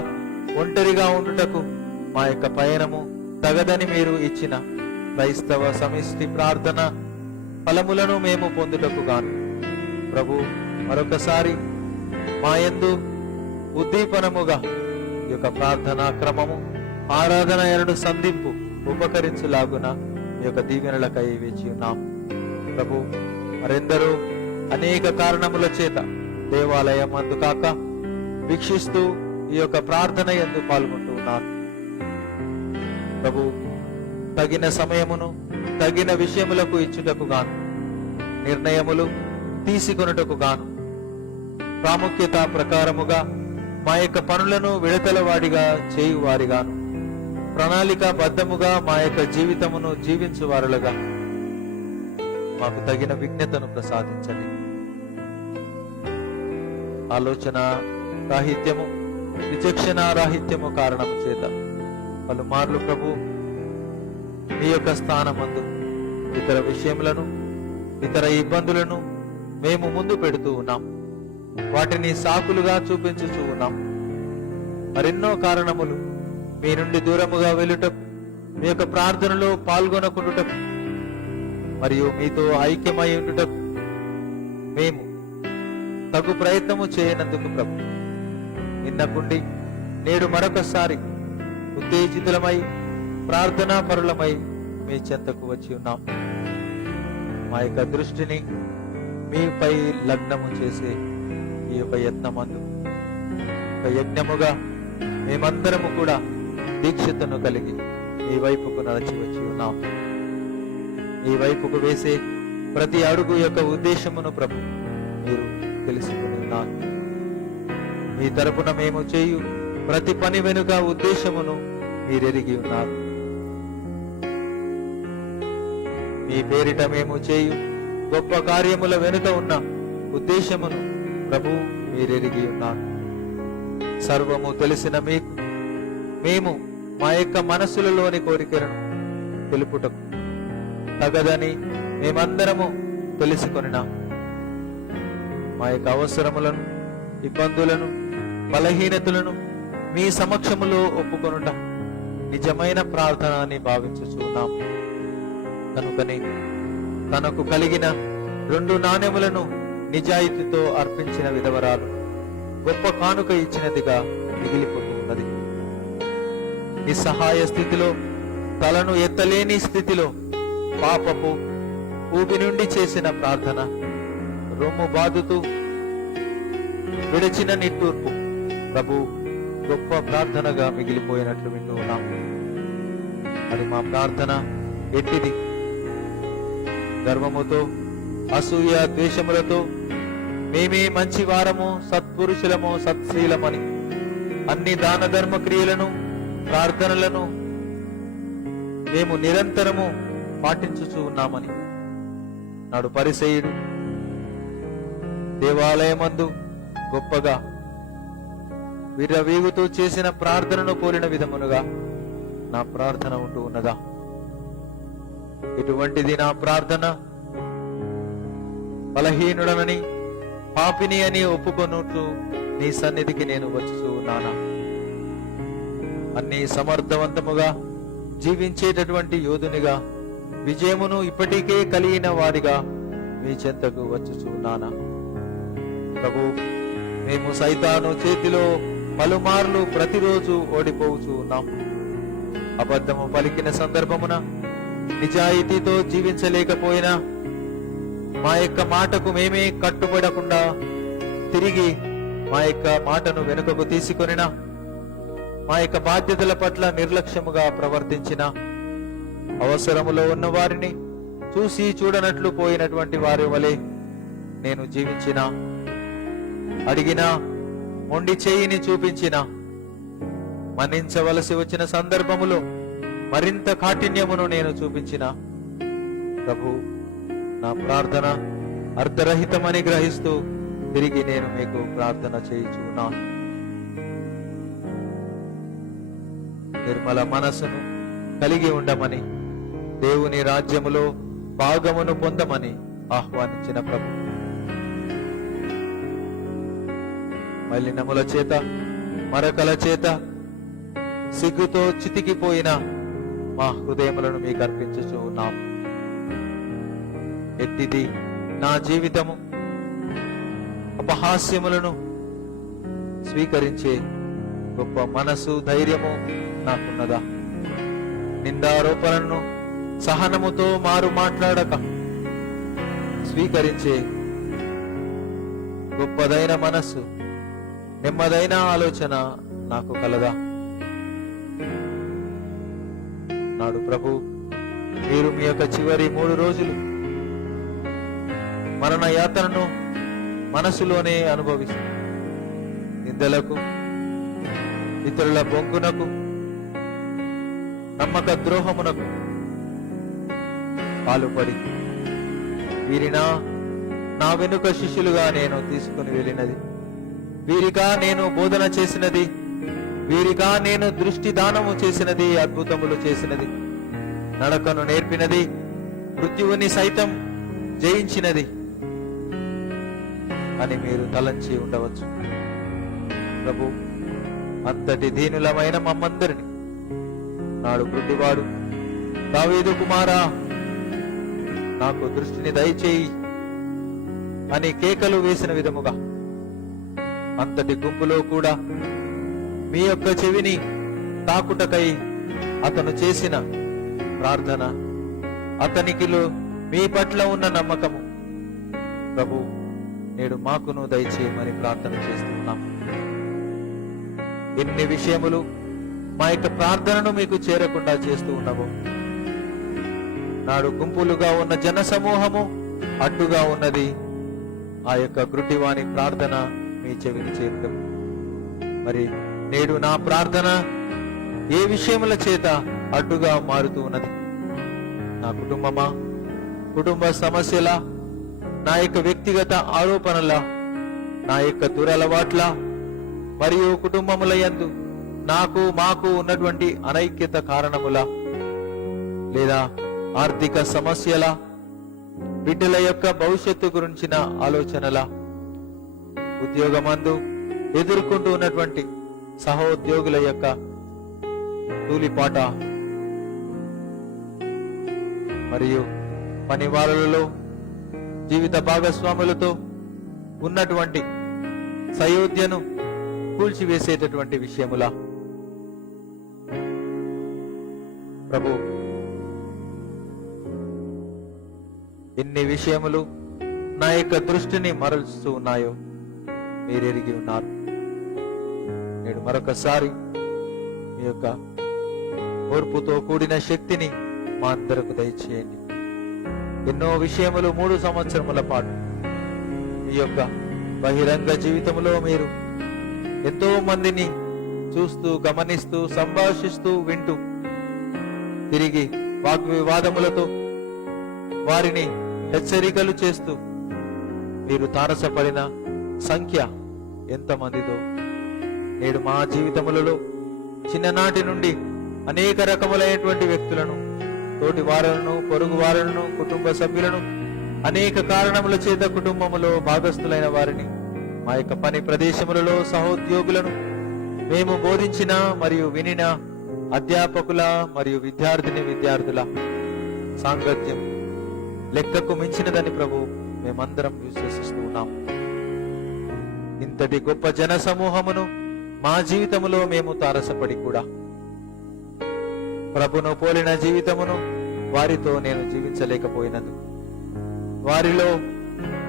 ఒంటరిగా ఉండుటకు మా యొక్క పయనము తగదని మీరు ఇచ్చిన క్రైస్తవ సమిష్టి ప్రార్థన ఫలములను మేము పొందుటకు గాను ప్రభు మరొకసారి మా యందు ఉద్దీపనముగా ఈ యొక్క ప్రార్థనా క్రమము ఆరాధన ఎరడు సంధింపు ఉపకరించులాగున మీ యొక్క దీవెనలకై వేచి ఉన్నాం ప్రభు. మరెందరూ అనేక కారణముల చేత దేవాలయం అందు కాక వీక్షిస్తూ ఈ యొక్క ప్రార్థన యందు పాల్గొంటూ ఉన్నారు ప్రభు. తగిన సమయమును తగిన విషయములకు ఇచ్చుటకు గాను, నిర్ణయములు తీసుకొనుటకు గాను, ప్రాముఖ్యత ప్రకారముగా మా యొక్క పనులను విడతల వాడిగా చేయువారిగాను, ప్రణాళిక బద్ధముగా మా యొక్క జీవితమును జీవించువారులుగా మాకు తగిన విజ్ఞతను ప్రసాదించండి. ఆలోచన రాహిత్యము, విచక్షణ రాహిత్యము కారణము చేత పలుమార్లు ప్రభు మీ యొక్క స్థానమందు ఇతర విషయములను, ఇతర ఇబ్బందులను మేము ముందు పెడుతూ ఉన్నాం. వాటిని సాకులుగా చూపించుచూ ఉన్నాం. మరెన్నో కారణములు మీ నుండి దూరముగా వెళ్ళుటకు, మీ యొక్క ప్రార్థనలో పాల్గొనకుండుటకు మరియు మీతో ఐక్యమై ఉండుటకు మేము తగు ప్రయత్నము చేయనందుకు ప్రభు నిన్నకుండి నేడు మరొకసారి ఉత్తేజితులమై ప్రార్థనా పరులమై మీ చెంతకు వచ్చి ఉన్నాం. మా యొక్క దృష్టిని మీపై లగ్నము చేసే ఈ యొక్క యత్నమందు ఒక యజ్ఞముగా మేమందరము కూడా దీక్షతను కలిగి మీ వైపుకు నడిచి వచ్చి ఉన్నాం. మీ వైపుకు వేసే ప్రతి అడుగు యొక్క ఉద్దేశమును ప్రభు మీరు తెలుసుకుని ఉన్నారు. మీ తరపున మేము చేయు ప్రతి పని వెనుక ఉద్దేశమును మీరెరిగి ఉన్నారు. మీ పేరిట మేము చేయు గొప్ప కార్యముల వెనుక ఉన్న ఉద్దేశమును ప్రభు మీరెరిగి ఉన్నారు. సర్వము తెలిసిన మీకు మేము మా యొక్క మనస్సులలోని కోరికలను తెలుపుటకు తగదని మేమందరము తెలుసుకొనినా మా యొక్క అవసరములను, ఇబ్బందులను, బలహీనతలను మీ సమక్షములో ఒప్పుకొనుట నిజమైన ప్రార్థన అని భావించుచున్నాం. కనుకనే తనకు కలిగిన 2 నాణెములను నిజాయితీతో అర్పించిన విధవరాలు గొప్ప కానుక ఇచ్చినదిగా మిగిలిపోతూ ఉన్నది. నిస్సహాయ స్థితిలో, తలను ఎత్తలేని స్థితిలో పాపపు ఊబి నుండి చేసిన ప్రార్థన, రొమ్ము బాదుతూ విడిచిన నిట్టూర్పు ప్రభు గొప్ప ప్రార్థనగా మిగిలిపోయినట్లు వింటూ ఉన్నాం. మరి మా ప్రార్థన ఎట్టిది? గర్వముతో, అసూయ, ద్వేషములతో మేమే మంచి వారము, సత్పురుషులము, సత్శీలమని అన్ని దాన ధర్మ క్రియలను, ప్రార్థనలను మేము నిరంతరము పాటించుచూ ఉన్నామని నాడు పరిసయ్యుడు దేవాలయమందు గొప్పగా విర్రవీగుతూ చేసిన ప్రార్థనను పోలిన విధమునుగా నా ప్రార్థన ఉంటూ ఉన్నదా? ఇటువంటిది నా ప్రార్థన. బలహీనుడనని, పాపిని అని ఒప్పుకొనుటూ నీ సన్నిధికి నేను వచ్చుచూ ఉన్నానా? అన్ని సమర్థవంతముగా జీవించేటటువంటి యోధునిగా, విజయమును ఇప్పటికే కలిగిన వాడిగా మీ చెంతకు వచ్చుచూ ఉన్నానా? ప్రభు, మేము సైతాను చేతిలో పలుమార్లు ప్రతిరోజు ఓడిపోవచ్చు ఉన్నాం. అబద్ధము పలికిన సందర్భమున నిజాయితీతో జీవించలేకపోయినా, మా యొక్క మాటకు మేమే కట్టుబడకుండా తిరిగి మా యొక్క మాటను వెనుకకు తీసుకొనినా, మా యొక్క బాధ్యతల పట్ల నిర్లక్ష్యముగా ప్రవర్తించిన, అవసరములో ఉన్న వారిని చూసి చూడనట్లు పోయినటువంటి వారి వలె నేను జీవించిన, అడిగినా మొండి చేయిని చూపించిన, మన్నించవలసి వచ్చిన సందర్భములో మరింత కాఠిన్యమును నేను చూపించిన ప్రభు, నా ప్రార్థన అర్ధరహితమని గ్రహిస్తూ తిరిగి నేను మీకు ప్రార్థన చేయుచున్నాను. నిర్మల మనస్సును కలిగి ఉండమని, దేవుని రాజ్యములో భాగమును పొందమని ఆహ్వానించిన ప్రభు, మలినముల చేత మరకల చేత సిగ్గుతో చితికిపోయిన మా హృదయములను మీకు అర్పించుచూ ఉన్నాం. ఎట్టిది నా జీవితము, అపహాస్యములను స్వీకరించే గొప్ప మనసు ధైర్యము నాకున్నదా? నిందారోపణను సహనముతో మారు మాట్లాడక స్వీకరించే గొప్పదైన మనస్సు, నెమ్మదైన ఆలోచన నాకు కలదా? నాడు ప్రభు, మీరు మీ యొక్క చివరి 3 రోజులు మరణ యాతనను మనసులోనే అనుభవిస్తారు. నిందలకు, ఇతరుల బొంకునకు, నమ్మక ద్రోహమునకు పాలుపడి వీరినా నా వెనుక శిష్యులుగా నేను తీసుకుని వెళ్ళినది, వీరిగా నేను బోధన చేసినది, వీరిగా నేను దృష్టి దానము చేసినది, అద్భుతములు చేసినది, నడకను నేర్పినది, మృత్యువుని సైతం జయించినది అని మీరు తలంచి ఉండవచ్చు. ప్రభు, అంతటి దీనులమైన మమ్మందరిని నాడు గుడ్డివాడు, దావీదు కుమారా నాకు దృష్టిని దయచేయి అని కేకలు వేసిన విధముగా అంతటి గుంపులో కూడా మీ యొక్క చెవిని తాకుటకై అతను చేసిన ప్రార్థన, అతనికిలో మీ పట్ల ఉన్న నమ్మకము ప్రభు నేడు మాకును దయచేయమని ప్రార్థన చేస్తున్నాం. ఎన్ని విషయములు మా యొక్క ప్రార్థనను మీకు చేరకుండా చేస్తూ ఉన్నాము. నాడు గుంపులుగా ఉన్న జన సమూహము అడ్డుగా ఉన్నది ఆ యొక్క గ్రుడ్డివాని ప్రార్థన మీ చెవిని చేరడం. మరి నేడు నా ప్రార్థన ఏ విషయముల చేత అడ్డుగా మారుతూ ఉన్నది? నా కుటుంబమా, కుటుంబ సమస్యల, నా యొక్క వ్యక్తిగత ఆరోపణల, నా యొక్క దురలవాట్ల మరియు కుటుంబముల యందు మాకు ఉన్నటువంటి అనైక్యత కారణముల, లేదా ఆర్థిక సమస్యల, బిడ్డల యొక్క భవిష్యత్తు గురించిన ఆలోచనల, ఉద్యోగమందు ఎదుర్కొంటూ ఉన్నటువంటి సహోద్యోగుల యొక్క తూలిపాట, మరియు పనివారులలో జీవిత భాగస్వాములతో ఉన్నటువంటి సయోధ్యను కూల్చివేసేటటువంటి విషయములా ప్రభు, ఎన్ని విషయములు నా యొక్క దృష్టిని మరల్చుతూ ఉన్నాయో మీరెరిగి ఉన్నారు. నేడు మరొకసారి మీ యొక్క ఓర్పుతో కూడిన శక్తిని మా అందరకు దయచేయండి. ఎన్నో విషయములు 3 సంవత్సరముల పాటు మీ యొక్క బహిరంగ జీవితంలో మీరు ఎంతో మందిని చూస్తూ, గమనిస్తూ, సంభాషిస్తూ, వింటూ, తిరిగి వాగ్వివాదములతో వారిని హెచ్చరికలు చేస్తూ మీరు తారసపడిన సంఖ్య ఎంతమందిదో నేడు మా జీవితములలో చిన్ననాటి నుండి అనేక రకములైనటువంటి వ్యక్తులను, తోటి వారులను, పొరుగు వారులను, కుటుంబ సభ్యులను, అనేక కారణముల చేత కుటుంబములో భాగస్థులైన వారిని, మా యొక్క పని ప్రదేశములలో సహోద్యోగులను, మేము బోధించిన మరియు వినిన అధ్యాపకుల మరియు విద్యార్థుల సాంగత్యం లెక్కకు మించినదని ప్రభు మేమందరం విశ్వసిస్తూ ఉన్నాం. ఇంతటి గొప్ప జన సమూహమును మా జీవితములో మేము తారసపడి కూడా ప్రభును పోలిన జీవితమును వారితో నేను జీవించలేకపోయినందుకు, వారిలో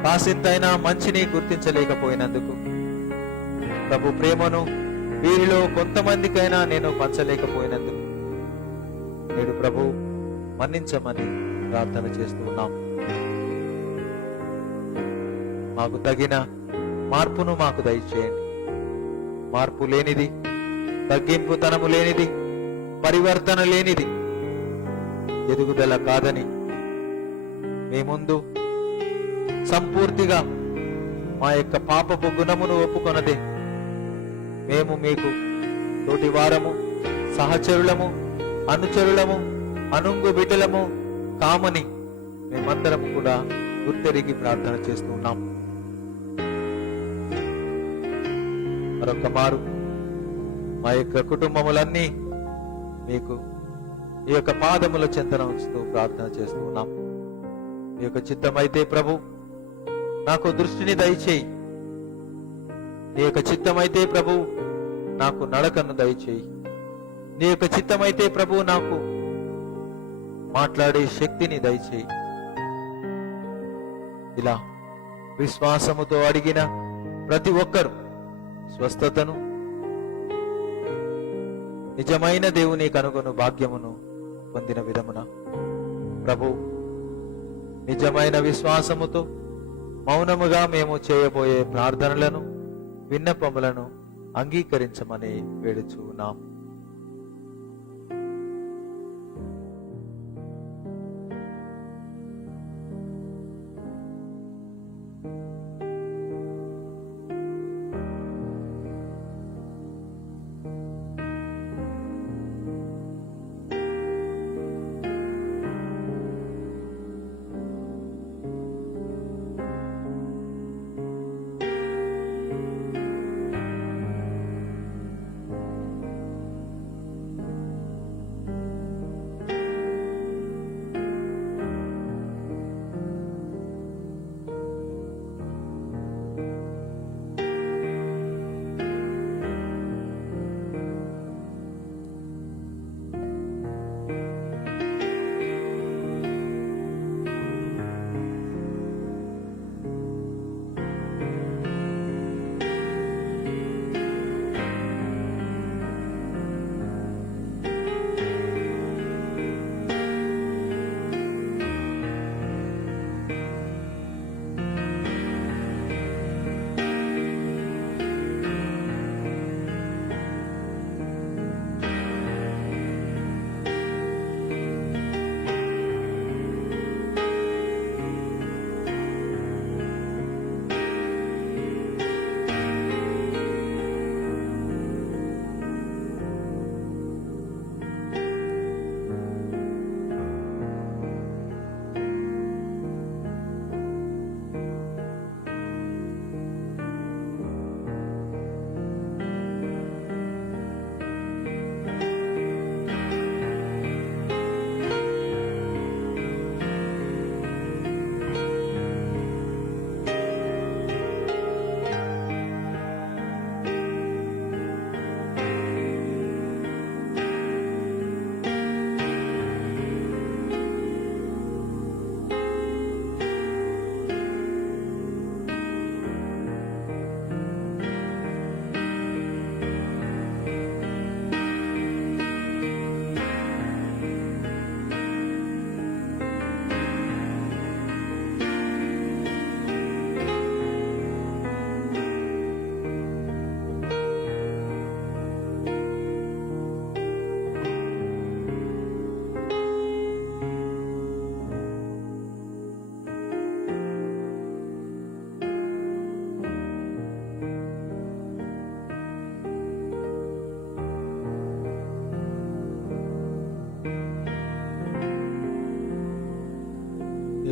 కాసింతైనా మంచిని గుర్తించలేకపోయినందుకు, ప్రభు ప్రేమను వీరిలో కొంతమందికైనా నేను పంచలేకపోయినందుకు నేడు ప్రభు మన్నించమని ప్రార్థన చేస్తూ ఉన్నాం. మాకు తగిన మార్పును మాకు దయచేయండి. మార్పు లేనిది, తగ్గింపుతనము లేనిది, పరివర్తన లేనిది ఎదుగుదల కాదని మీ ముందు సంపూర్తిగా మా యొక్క పాపపు గుణమును ఒప్పుకొనదే మేము మీకు తోటి వారము, సహచరులము, అనుచరులము, అనుంగు బిడ్డలము కామని మేమందరము కూడా గుర్తెరిగి ప్రార్థన చేస్తూ ఉన్నాం. మరొక మారు మా యొక్క కుటుంబములన్నీ మీకు ఈ యొక్క పాదముల చెంతన ఉంచుతూ ప్రార్థన చేస్తూ ఉన్నాం. మీ యొక్క చిత్తమైతే ప్రభు నాకు దృష్టిని దయచేయి. నీ యొక్క చిత్తమైతే ప్రభు నాకు నడకను దయచేయి. నీ యొక్క చిత్తమైతే ప్రభు నాకు మాట్లాడే శక్తిని దయచేయి. ఇలా విశ్వాసముతో అడిగిన ప్రతి ఒక్కరు స్వస్థతను, నిజమైన దేవుని కనుగొను భాగ్యమును పొందిన విధమున ప్రభు నిజమైన విశ్వాసముతో మౌనముగా మేము చేయబోయే ప్రార్థనలను, విన్నపములను అంగీకరించమని వేడుచున్నాం.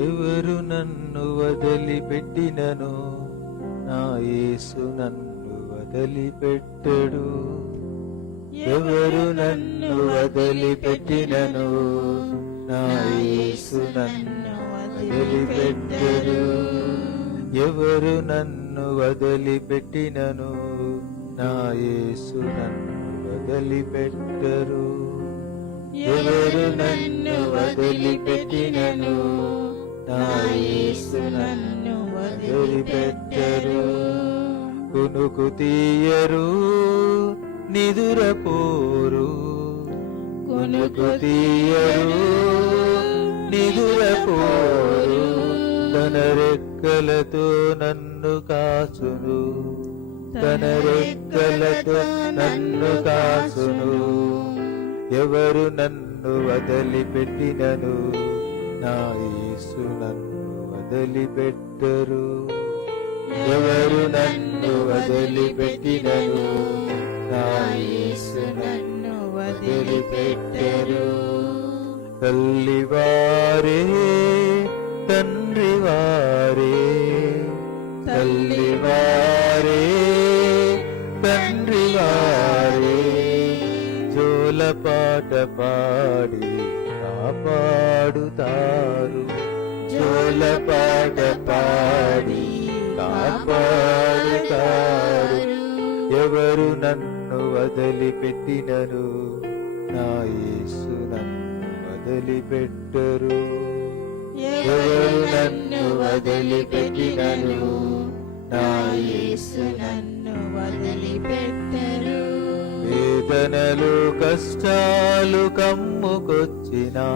ఎవరు నన్ను వదిలిపెట్టినను నా యేసు నన్ను వదిలిపెట్టడు. ఎవరు నన్ను వదిలిపెట్టినను నా యేసు నన్ను వదిలిపెట్టడు. ఎవరు నన్ను వదిలిపెట్టినను నా యేసు నన్ను వదిలిపెట్టరు. ఎవరు నన్ను వదిలిపెట్టినను నా యేసు నన్ను వదిలిపెట్టరు. కునుకు తీయరు నిదురపోరు, కునుకు తీయరు నిదురపోరు. తన రెక్కలతో నన్ను కాచును, తన రెక్కలతో నన్ను కాచును. ఎవరు నన్ను వదిలిపెట్టినను నా యేసు నన్ను వదిలిపెట్టరు. ఎవరు నన్ను వదిలిపెట్టినను నా యేసు నన్ను వదిలిపెట్టరు. తల్లివారే తండ్రివారే కాపాడుతారు, జోలపాట పాడి కాపాడుతారు. ఎవరు నన్ను వదిలిపెట్టినను, నా యేసు నన్ను వదిలిపెట్టరు. ఎవరు నన్ను వదిలిపెట్టినను, నా యేసు నన్ను వదిలిపెట్టరు. వేదనలు కష్టాలు కమ్ముకొచ్చినా,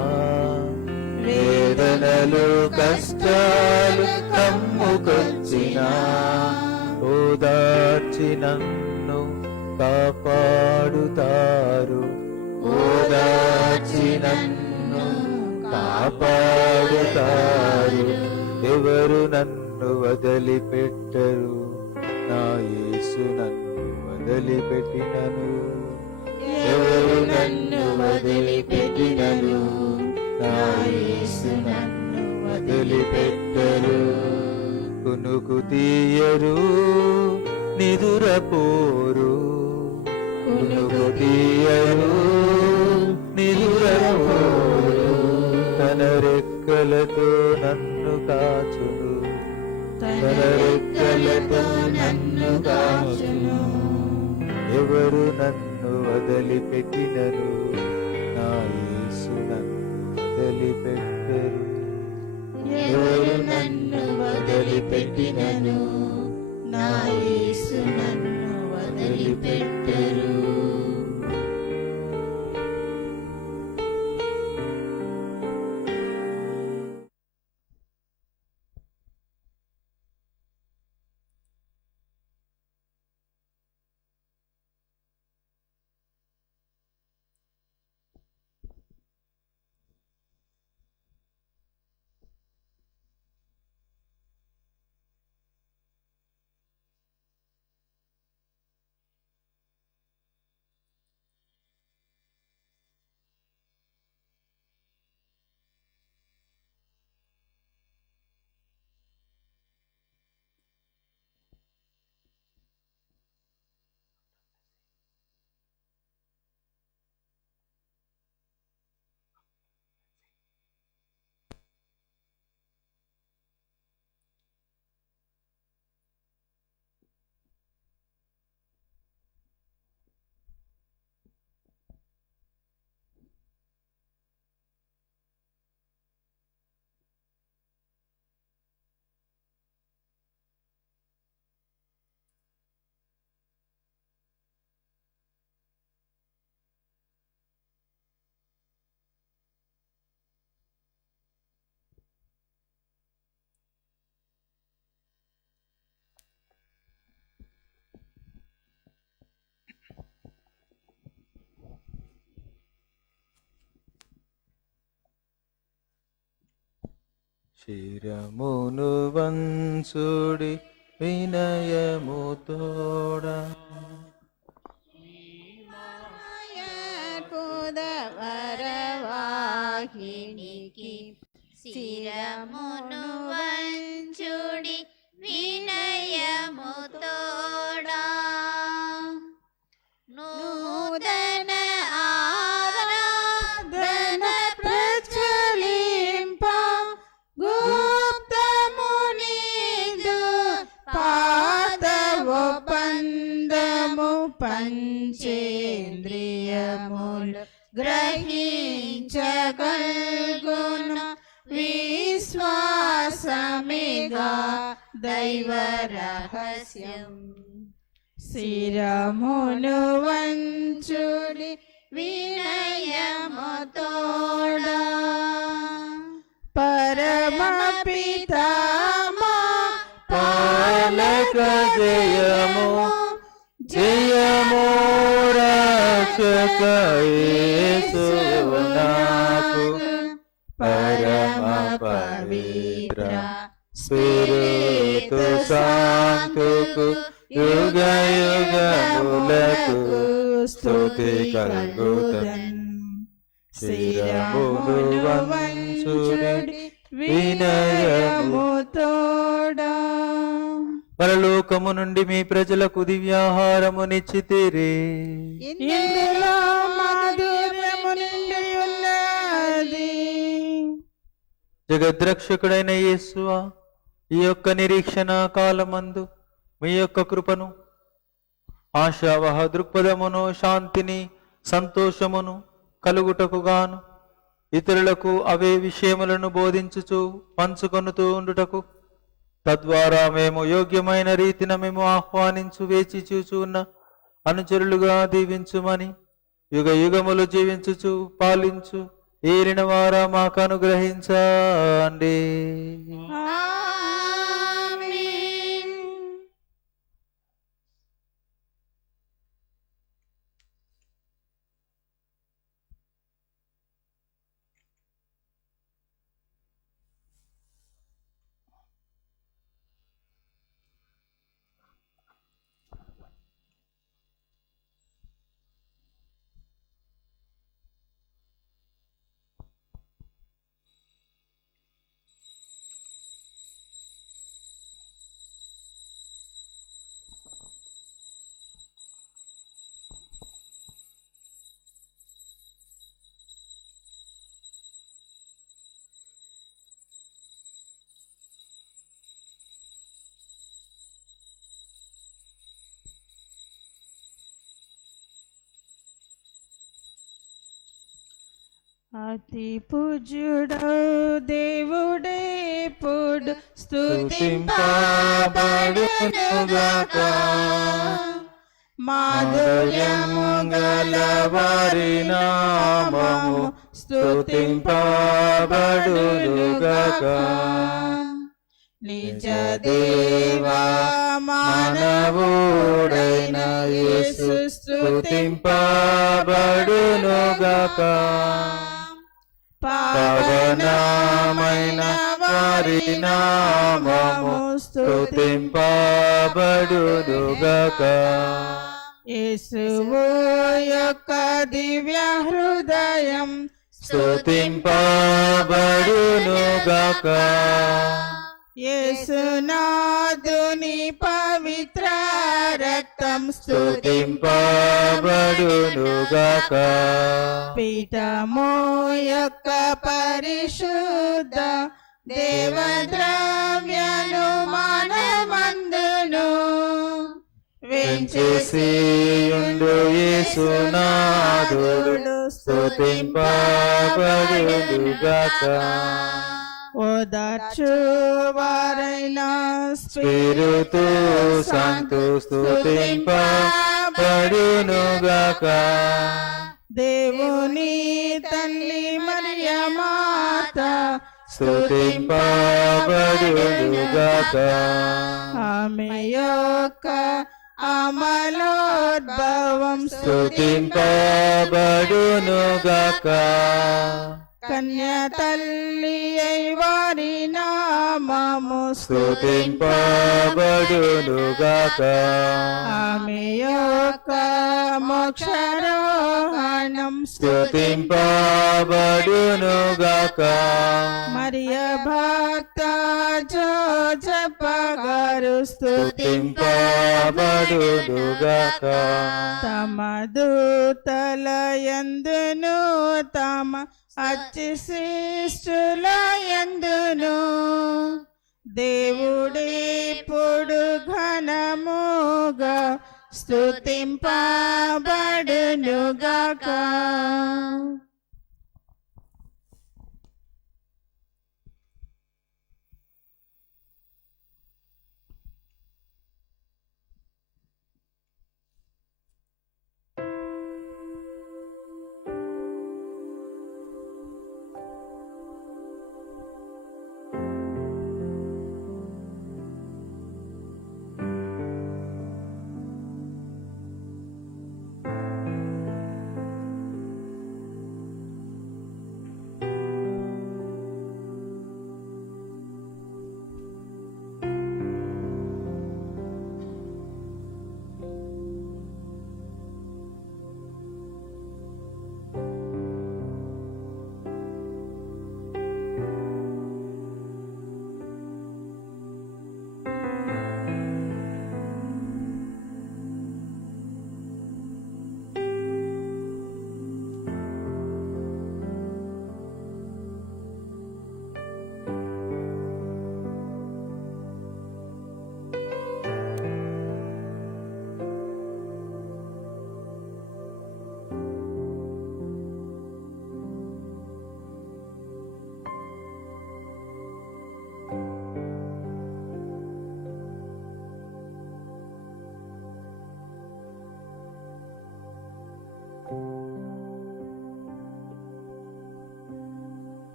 వేదనలు కష్టాలు కమ్ముకొచ్చినా, ఓదార్చి నన్ను కాపాడుతారు, ఓదార్చి నన్ను కాపాడుతారు. ఎవరు నన్ను వదిలిపెట్టరు, నా యేసు నన్ను వదిలిపెట్టినను. ఎవరు నన్ను వదిలిపెట్టినను, నా యేసు నన్ను వదిలిపెట్టరు. కునుకు తీయరు, నిదురపోరు, కునుకు తీయరు, నిదురపోరు. తన రెక్కలతో నన్ను కాచును, తన రెక్కలతో నన్ను కాచును. ఎవరు నన్ను వదిలిపెట్టినను, నా యేసు నన్ను వదిలిపెట్టరు. ఎవరు నన్ను వదిలిపెట్టినను, నా యేసు నన్ను వదిలిపెట్టరు. శిరమును వంచుడి వినయముతోడ, వరవాహినికి శిరమును వంచుడి వినయముతోడా. నూతన ఆరాధన ప్రజ్వలింప గుప్తమునిదు పాతవో పందము పంచేంద్రియములు గ్రహించగల్గున విశ్వాసమిగా దైవ రహస్యం. శిరమును వంచుడి వినయముతోడా. పరమ పితామా పాలక జయము, జయము రక్షక యేసు నాకు. పరమ పవిత్ర స్పిరితు శాంతుకు యుగ యుగములకు స్తుతి కలుగుతన్. శిరమును వంచుడి వినయముతోడా. పరలోకము నుండి మీ ప్రజలకు దివ్యాహారము నిచ్చితిరి. ఇందులో మాధుర్యము నిండి ఉన్నది. జగద్రక్షకుడైన యేసువా, ఈ యొక్క నిరీక్షణ కాలమందు మీ యొక్క కృపను, ఆశావహ దృక్పథమును, శాంతిని, సంతోషమును కలుగుటకు గాను ఇతరులకు అవే విషయములను బోధించుచు పంచుకొనుతూ ఉండుటకు, తద్వారా మేము యోగ్యమైన రీతిన మేము ఆహ్వానించు వేచి చూచున్న అనుచరులుగా దీవించుమని యుగ యుగములు జీవించుచు పాలించు ఏలిన వారా మాకు అనుగ్రహించండి. ఆమేన్. అతి పూజ్యుడౌ దేవుడే పుడు స్తుతింపబడునుగాక. మాధుర్యము గల వారి నామము స్తుతింపబడునుగాక. నిజ దేవా మానవుడైన యేసు స్తుతింపబడునుగాక. పవనమైన వారి నామము స్తుతింపబడునుగాక. యేసువు యొక్క దివ్య హృదయం స్తుతింపబడునుగాక. యేసునాథుని పవిత్ర రక్తం స్తుతింపబడునుగాక. పీఠము యొక్క పరిశుద్ధ దేవద్రవ్యను మనమందును వెంచేసియుండు యేసునాథుడు స్తుతింపబడునుగాక. ఓదార్చు వారైన స్పిరితు సంతు స్తుతింపబడునుగాక. దేవుని తల్లి మరియ మాత స్తుతింపబడునుగాక. ఆమె యొక్క అమలోద్భవం స్తుతింపబడునుగాక. కన్య తల్లి అయి వారి నామము స్తుతింపబడునుగాక. ఆమె యొక్క మోక్షారోహణం స్తుతింపబడునుగాక. మరియ భక్త జోజప్ప గారు స్తుతింపబడునుగాక. తమ దూతల యందును తమ అచ్చిశిష్టుల యందును దేవుడే పొడు ఘనముగా స్తుతింపబడునుగాక.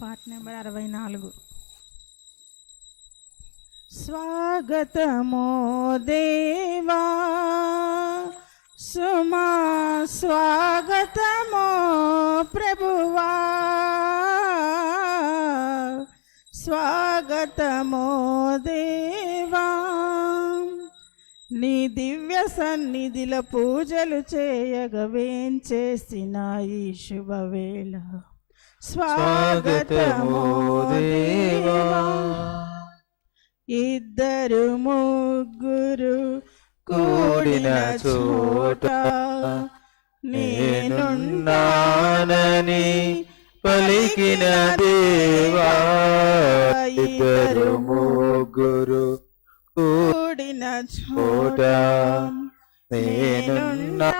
పాట నెంబర్ 64. స్వాగతమో దేవా సుమా స్వాగతమో ప్రభువా స్వాగతమో దేవా నీ దివ్య సన్నిధిలో పూజలు చేయగా వేంచేసిన ఈ శుభవేళ స్వాగతమో దేవా ఇద్దరు ముగ్గురు కూడిన చోట నేనున్నానని పలికిన దేవా ఇద్దరు ముగ్గురు కూడిన చోట నేనున్నానని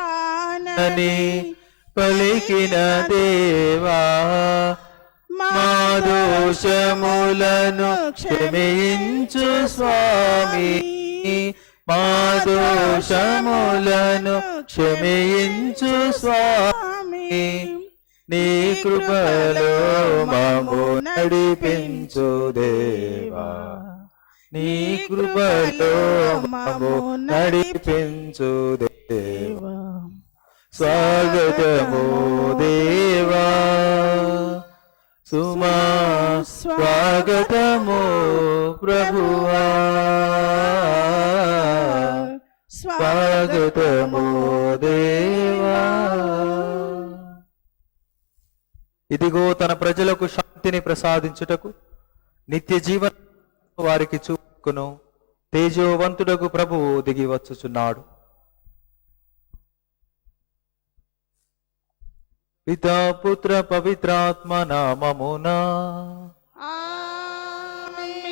పలికిన దేవా మా దోషములను క్షమించు స్వామి మా దోషములను క్షమించు స్వామి నీ కృపలో మమ్ము నడిపించు దేవా నీ కృపలో మమ్ము నడిపించు దేవా స్వాగతమో దేవా సుమా స్వాగతమో ప్రభువా స్వాగతమో దేవా. ఇదిగో తన ప్రజలకు శాంతిని ప్రసాదించుటకు నిత్య జీవన వారికి చూపుకును తేజోవంతుడకు ప్రభువు దిగి వచ్చుచున్నాడు. పితా పుత్ర పవిత్రాత్మ నామమునా ఆమేన్.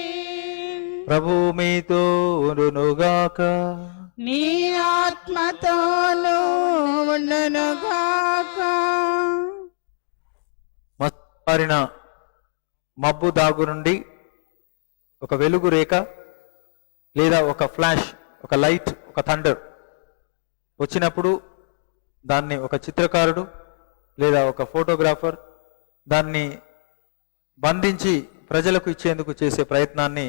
ప్రభు మీతో ఉండునుగాక. నీ ఆత్మతోనూ ఉండునుగాక. మారిన మబ్బు దాగు నుండి ఒక వెలుగు రేఖ లేదా ఒక ఫ్లాష్, ఒక లైట్, ఒక థండర్ వచ్చినప్పుడు దాన్ని ఒక చిత్రకారుడు లేదా ఒక ఫోటోగ్రాఫర్ దాన్ని బంధించి ప్రజలకు ఇచ్చేందుకు చేసే ప్రయత్నాన్ని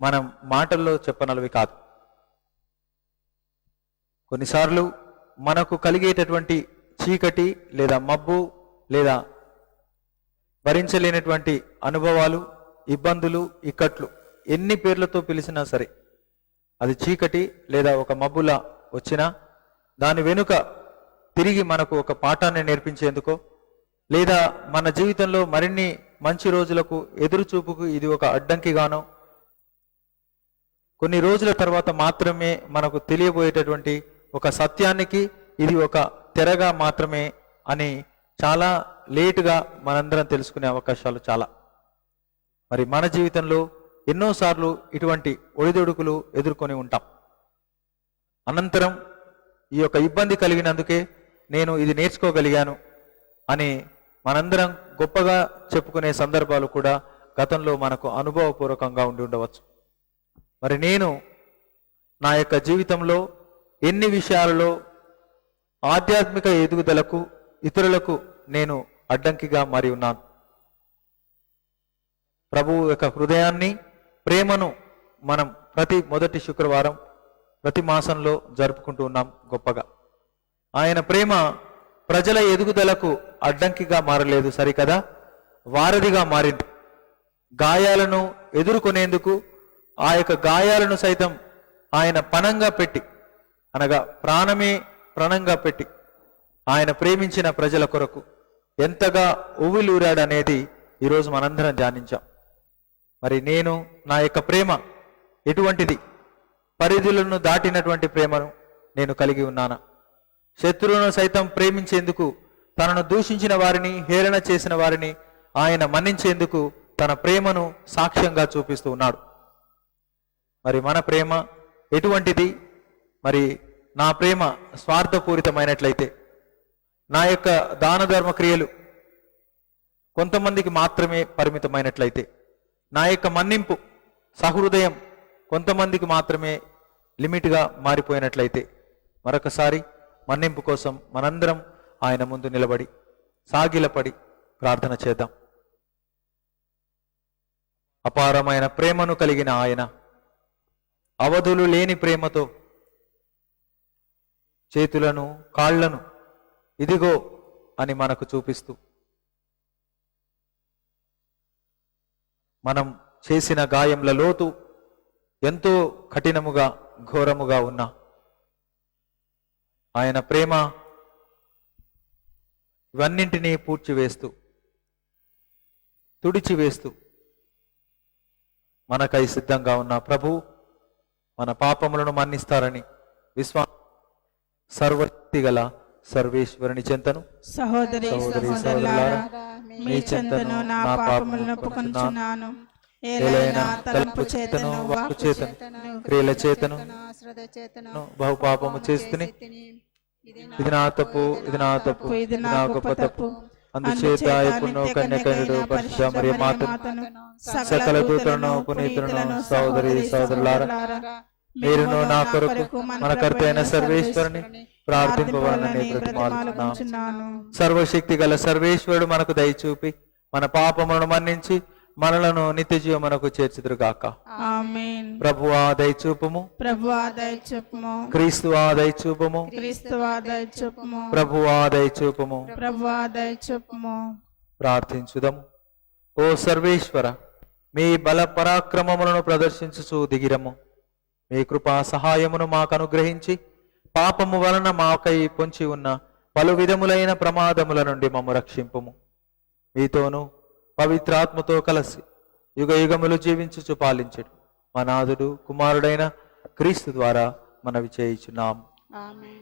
మనం మాటల్లో చెప్పనలవి కాదు. కొన్నిసార్లు మనకు కలిగేటటువంటి చీకటి లేదా మబ్బు లేదా భరించలేనటువంటి అనుభవాలు, ఇబ్బందులు, ఇక్కట్లు ఎన్ని పేర్లతో పిలిచినా సరే అది చీకటి లేదా ఒక మబ్బులా వచ్చినా దాని వెనుక తిరిగి మనకు ఒక పాఠాన్ని నేర్పించేందుకో లేదా మన జీవితంలో మరిన్ని మంచి రోజులకు ఎదురుచూపుకు ఇది ఒక అడ్డంకిగానో కొన్ని రోజుల తర్వాత మాత్రమే మనకు తెలియబోయేటటువంటి ఒక సత్యానికి ఇది ఒక తెరగా మాత్రమే అని చాలా లేటుగా మనందరం తెలుసుకునే అవకాశాలు చాలా. మరి మన జీవితంలో ఎన్నోసార్లు ఇటువంటి ఒడిదొడుకులు ఎదుర్కొని ఉంటాం. అనంతరం ఈ యొక్క ఇబ్బంది కలిగినందుకే నేను ఇది నేర్చుకోగలిగాను అని మనందరం గొప్పగా చెప్పుకునే సందర్భాలు కూడా గతంలో మనకు అనుభవపూర్వకంగా ఉండి ఉండవచ్చు. మరి నేను నా యొక్క జీవితంలో ఎన్ని విషయాలలో ఆధ్యాత్మిక ఎదుగుదలకు ఇతరులకు నేను అడ్డంకిగా మారి ఉన్నాను. ప్రభువు యొక్క హృదయాన్ని, ప్రేమను మనం ప్రతి మొదటి శుక్రవారం ప్రతి మాసంలో జరుపుకుంటూ ఉన్నాం గొప్పగా. ఆయన ప్రేమ ప్రజల ఎదుగుదలకు అడ్డంకిగా మారలేదు సరికదా, వారధిగా మారింది. గాయాలను ఎదుర్కొనేందుకు ఆ యొక్క గాయాలను సైతం ఆయన పణంగా పెట్టి, అనగా ప్రాణమే ప్రణంగా పెట్టి ఆయన ప్రేమించిన ప్రజల కొరకు ఎంతగా ఉవ్విలూరాడనేది ఈరోజు మనందరం ధ్యానించాం. మరి నేను నా యొక్క ప్రేమ ఎటువంటిది, పరిధులను దాటినటువంటి ప్రేమను నేను కలిగి ఉన్నానా? శత్రువులను సైతం ప్రేమించేందుకు, తనను దూషించిన వారిని, హేళన చేసిన వారిని ఆయన మన్నించేందుకు తన ప్రేమను సాక్ష్యంగా చూపిస్తూ ఉన్నాడు. మరి మన ప్రేమ ఎటువంటిది? మరి నా ప్రేమ స్వార్థపూరితమైనట్లయితే, నా యొక్క దాన ధర్మ క్రియలు కొంతమందికి మాత్రమే పరిమితమైనట్లయితే, నా యొక్క మన్నింపు, సహృదయం కొంతమందికి మాత్రమే లిమిట్గా మారిపోయినట్లయితే, మరొకసారి మన్నింపు కోసం మనందరం ఆయన ముందు నిలబడి సాగిలపడి ప్రార్థన చేద్దాం. అపారమైన ప్రేమను కలిగిన ఆయన అవధులు లేని ప్రేమతో చేతులను కాళ్లను ఇదిగో అని మనకు చూపిస్తూ మనం చేసిన గాయముల లోతు ఎంతో కఠినముగా ఘోరముగా ఉన్న ఆయన ప్రేమ ఇవన్నింటినీ పూడ్చివేస్తూ తుడిచివేస్తూ మనకై సిద్ధంగా ఉన్న ప్రభు మన పాపములను మన్నిస్తారని సర్వశక్తి గల సర్వేశ్వరుని చెంతను సహోదరి సహోదరి సహోదరులారా, సహోదరులారా, మీ చెంతను నా పాపములను ఒప్పుకొనుచున్నాను. ఏలైనా తలంపు చేతను వాక్కు చేతను క్రియల చేతను శ్రద్ధ చేతను బహు పాపము చేస్తుని ఇది నా తప్పు ఇది నా తప్పు ఇది నా గొప్ప తప్పు. అందుచేత ఇప్పుడు కన్యకనుడు పరిశుద్ధ మరియ మాతను సకల దూతలను పునీతులను సహోదరి సహోదరులారా, మీరును నా కొరకు మన కర్త అయిన సర్వేశ్వరుని ప్రార్థింపవాలని బ్రతిమాలుచున్నాను. సర్వశక్తి గల సర్వేశ్వరుడు మనకు దయచూపి మన పాపములను మన్నించి మనలను నిత్య జీవమునకు చేర్చుదురుగాక. ఆమేన్. ప్రభువా దయచూపుము, ప్రభువా దయచూపుము, క్రీస్తువా దయచూపుము, క్రీస్తువా దయచూపుము, ప్రభువా దయచూపుము. ప్రభువా దయచూపుము. ప్రార్థించుదము. ఓ సర్వేశ్వర, మీ బల పరాక్రమములను ప్రదర్శించుచు దిగిరము. మీ కృపా సహాయమును మాకు అనుగ్రహించి పాపము వలన మాకై పొంచి ఉన్న పలు విధములైన ప్రమాదముల నుండి మమ్ము రక్షింపుము. మీతోనూ పవిత్రాత్మతో కలిసి యుగ యుగములు జీవించుచు పాలించడు మా నాథుడు కుమారుడైన క్రీస్తు ద్వారా మనవి చేయుచున్నాం. ఆమేన్.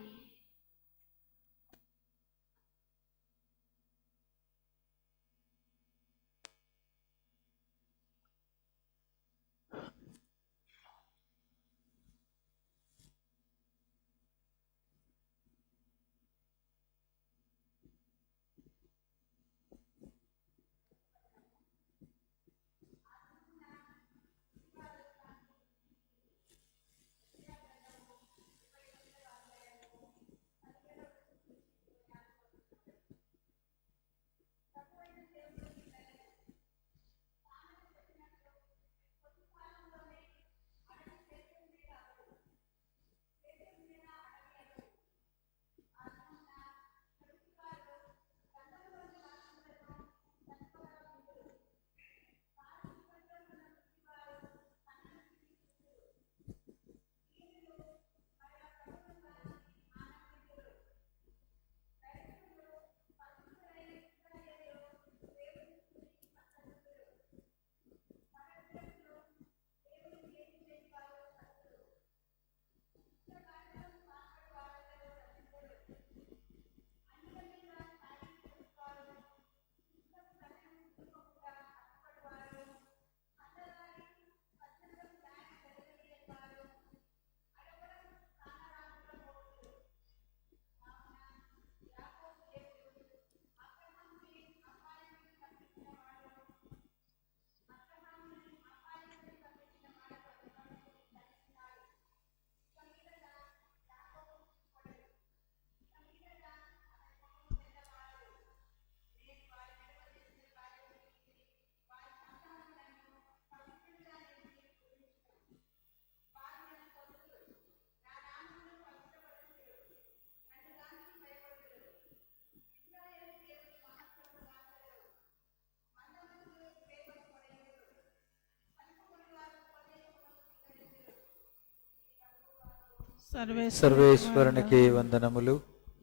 సర్వేశ్వరునికి వందనములు.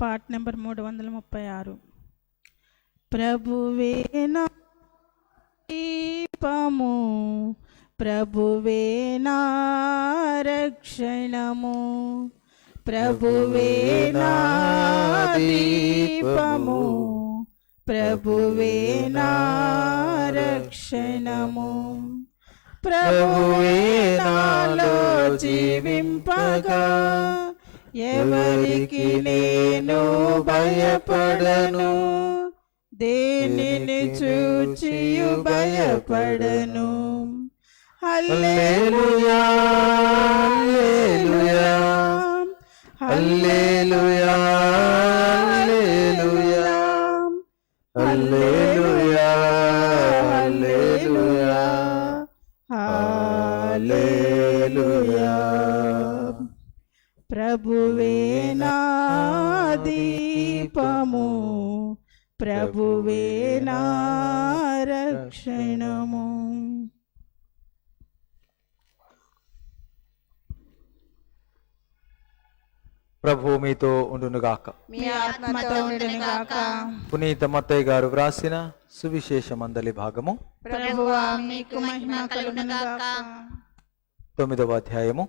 పాట నెంబర్ 336. ప్రభువే నా దీపము, ప్రభువే నా రక్షణము, ప్రభువే నా దీపము, ప్రభువే నా రక్షణము, ప్రభువే నాలో జీవింపగా ఎవరికి నేను భయపడను, దేనిని చూచియు భయపడను. హల్లెలూయా హల్లెలూయా హల్లెలూయా హల్లెలూయా హల్లెలూయా ప్రభువే నా రక్షణము. ప్రభువు మీతో ఉండునుగాక. మీ ఆత్మతో ఉండునుగాక. పునీత మత్తయ్య గారు వ్రాసిన సువిశేష మందలి భాగము ప్రభువా మీకు మహిమ కలుగునుగాక. 9వ అధ్యాయము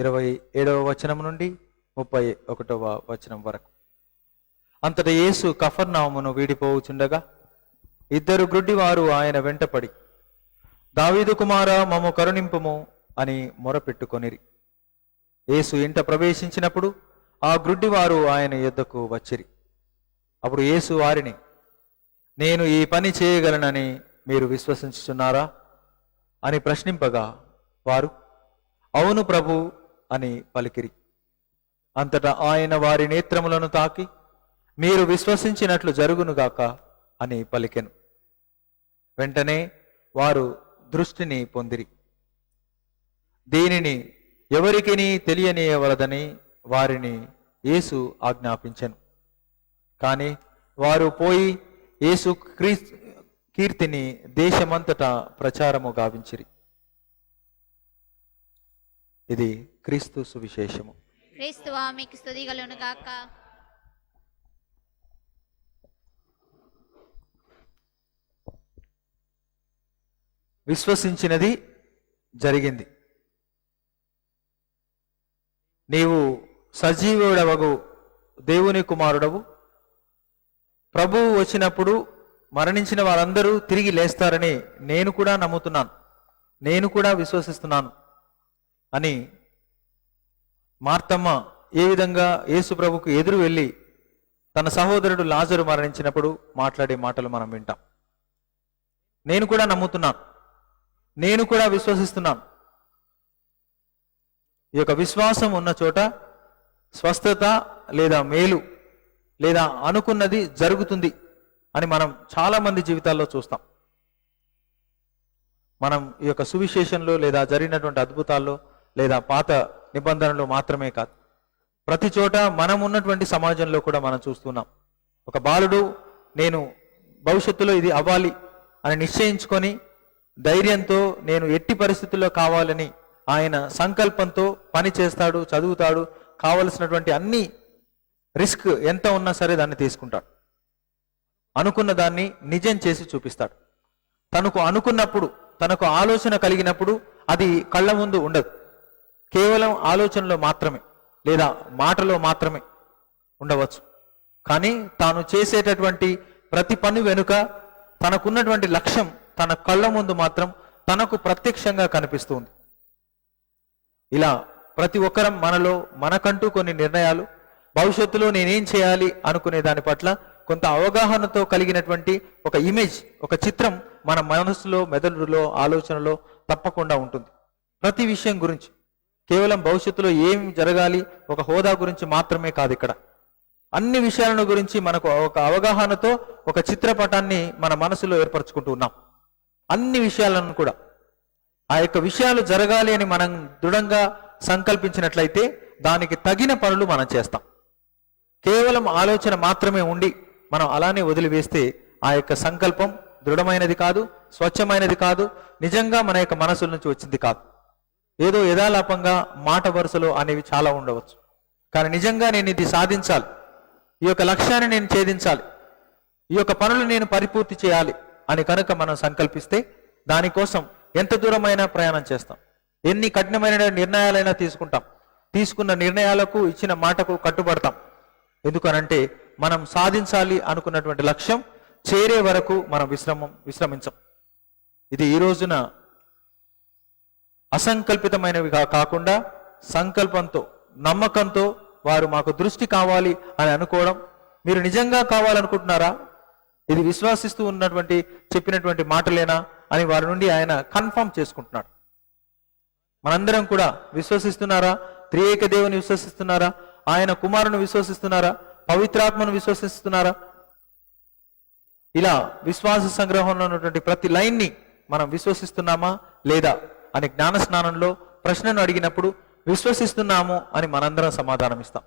27వ వచనం నుండి 31వ వచనం వరకు. అంతట యేసు కఫర్నహూమును వీడిపోవుచుండగా ఇద్దరు గ్రుడ్డివారు ఆయన వెంటపడి, దావీదు కుమారా, మమ్ము కరుణింపుము అని మొరపెట్టుకొనిరి. యేసు ఇంట ప్రవేశించినప్పుడు ఆ గ్రుడ్డివారు ఆయన యొద్దకు వచ్చిరి. అప్పుడు యేసు వారిని, నేను ఈ పని చేయగలనని మీరు విశ్వసించుచున్నారా అని ప్రశ్నింపగా వారు, అవును ప్రభు అని పలికిరి. అంతటా ఆయన వారి నేత్రములను తాకి, మీరు విశ్వసించినట్లు జరుగునుగాక అని పలికెను. వెంటనే వారు దృష్టిని పొందిరి. దీనిని ఎవరికిని తెలియనీయవలదని వారిని యేసు ఆజ్ఞాపించెను. కానీ వారు పోయి యేసు కీర్తిని దేశమంతటా ప్రచారము గావించిరి. ఇది క్రీస్తు సువిశేషము. క్రీస్తువా మీకు స్తుతి కలుగునుగాక. విశ్వసించినది జరిగింది. నీవు సజీవుడవగు దేవుని కుమారుడవు. ప్రభువు వచ్చినప్పుడు మరణించిన వారందరూ తిరిగి లేస్తారని నేను కూడా నమ్ముతున్నాను, నేను కూడా విశ్వసిస్తున్నాను అని మార్తమ్మ ఏ విధంగా యేసు ప్రభుకు ఎదురు వెళ్ళి తన సహోదరుడు లాజరు మరణించినప్పుడు మాట్లాడే మాటలు మనం వింటాం. నేను కూడా నమ్ముతున్నాను, నేను కూడా విశ్వసిస్తున్నాను. ఈ యొక్క విశ్వాసం ఉన్న చోట స్వస్థత లేదా మేలు లేదా అనుకున్నది జరుగుతుంది అని మనం చాలా మంది జీవితాల్లో చూస్తాం. మనం ఈ యొక్క సువిశేషంలో లేదా జరిగినటువంటి అద్భుతాల్లో లేదా పాత నిబంధనలు మాత్రమే కాదు, ప్రతి చోట మనం ఉన్నటువంటి సమాజంలో కూడా మనం చూస్తున్నాం. ఒక బాలుడు నేను భవిష్యత్తులో ఇది అవ్వాలి అని నిశ్చయించుకొని ధైర్యంతో నేను ఎట్టి పరిస్థితుల్లో కావాలని ఆయన సంకల్పంతో పని చేస్తాడు, చదువుతాడు, కావలసినటువంటి అన్ని రిస్క్ ఎంత ఉన్నా సరే దాన్ని తీసుకుంటాడు. అనుకున్న దాన్ని నిజం చేసి చూపిస్తాడు. తనకు అనుకున్నప్పుడు, తనకు ఆలోచన కలిగినప్పుడు అది కళ్ళ ముందు ఉండదు. కేవలం ఆలోచనలో మాత్రమే లేదా మాటలో మాత్రమే ఉండవచ్చు. కానీ తాను చేసేటటువంటి ప్రతి పని వెనుక తనకున్నటువంటి లక్ష్యం తన కళ్ళ ముందు మాత్రం తనకు ప్రత్యక్షంగా కనిపిస్తుంది. ఇలా ప్రతి ఒక్కరం మనలో మనకంటూ కొన్ని నిర్ణయాలు, భవిష్యత్తులో నేనేం చేయాలి అనుకునే దాని పట్ల కొంత అవగాహనతో కలిగినటువంటి ఒక ఇమేజ్, ఒక చిత్రం మన మనసులో, మెదడులో, ఆలోచనలో తప్పకుండా ఉంటుంది. ప్రతి విషయం గురించి, కేవలం భవిష్యత్తులో ఏం జరగాలి ఒక హోదా గురించి మాత్రమే కాదు, ఇక్కడ అన్ని విషయాలను గురించి మనకు ఒక అవగాహనతో ఒక చిత్రపటాన్ని మన మనసులో ఏర్పరచుకుంటూ ఉన్నాం. అన్ని విషయాలను కూడా ఆ యొక్క విషయాలు జరగాలి అని మనం దృఢంగా సంకల్పించినట్లయితే దానికి తగిన పనులు మనం చేస్తాం. కేవలం ఆలోచన మాత్రమే ఉండి మనం అలానే వదిలివేస్తే ఆ యొక్క సంకల్పం దృఢమైనది కాదు, స్వచ్ఛమైనది కాదు, నిజంగా మన యొక్క మనసుల నుంచి వచ్చింది కాదు. ఏదో యథాలాపంగా మాట వరుసలో అనేవి చాలా ఉండవచ్చు. కానీ నిజంగా నేను ఇది సాధించాలి, ఈ యొక్క లక్ష్యాన్ని నేను ఛేదించాలి, ఈ యొక్క పనులు నేను పరిపూర్తి చేయాలి అని కనుక మనం సంకల్పిస్తే దానికోసం ఎంత దూరమైనా ప్రయాణం చేస్తాం, ఎన్ని కఠినమైన నిర్ణయాలైనా తీసుకుంటాం, తీసుకున్న నిర్ణయాలకు ఇచ్చిన మాటకు కట్టుబడతాం. ఎందుకనంటే మనం సాధించాలి అనుకున్నటువంటి లక్ష్యం చేరే వరకు మనం విశ్రమించం. ఇది ఈ రోజున అసంకల్పితమైనవి కాకుండా సంకల్పంతో, నమ్మకంతో వారు మాకు దృష్టి కావాలి అని అనుకోవడం. మీరు నిజంగా కావాలనుకుంటున్నారా, ఇది విశ్వాసిస్తూ ఉన్నటువంటి చెప్పినటువంటి మాటలేనా అని వారి నుండి ఆయన కన్ఫర్మ్ చేసుకుంటున్నాడు. మనందరం కూడా విశ్వసిస్తున్నారా, త్రియేక దేవుని విశ్వసిస్తున్నారా, ఆయన కుమారుని విశ్వసిస్తున్నారా, పవిత్రాత్మను విశ్వసిస్తున్నారా? ఇలా విశ్వాస సంగ్రహంలో ఉన్నటువంటి ప్రతి లైన్ని మనం విశ్వసిస్తున్నామా లేదా అని జ్ఞాన స్నానంలో ప్రశ్నను అడిగినప్పుడు విశ్వసిస్తున్నాము అని మనందరం సమాధానం ఇస్తాం.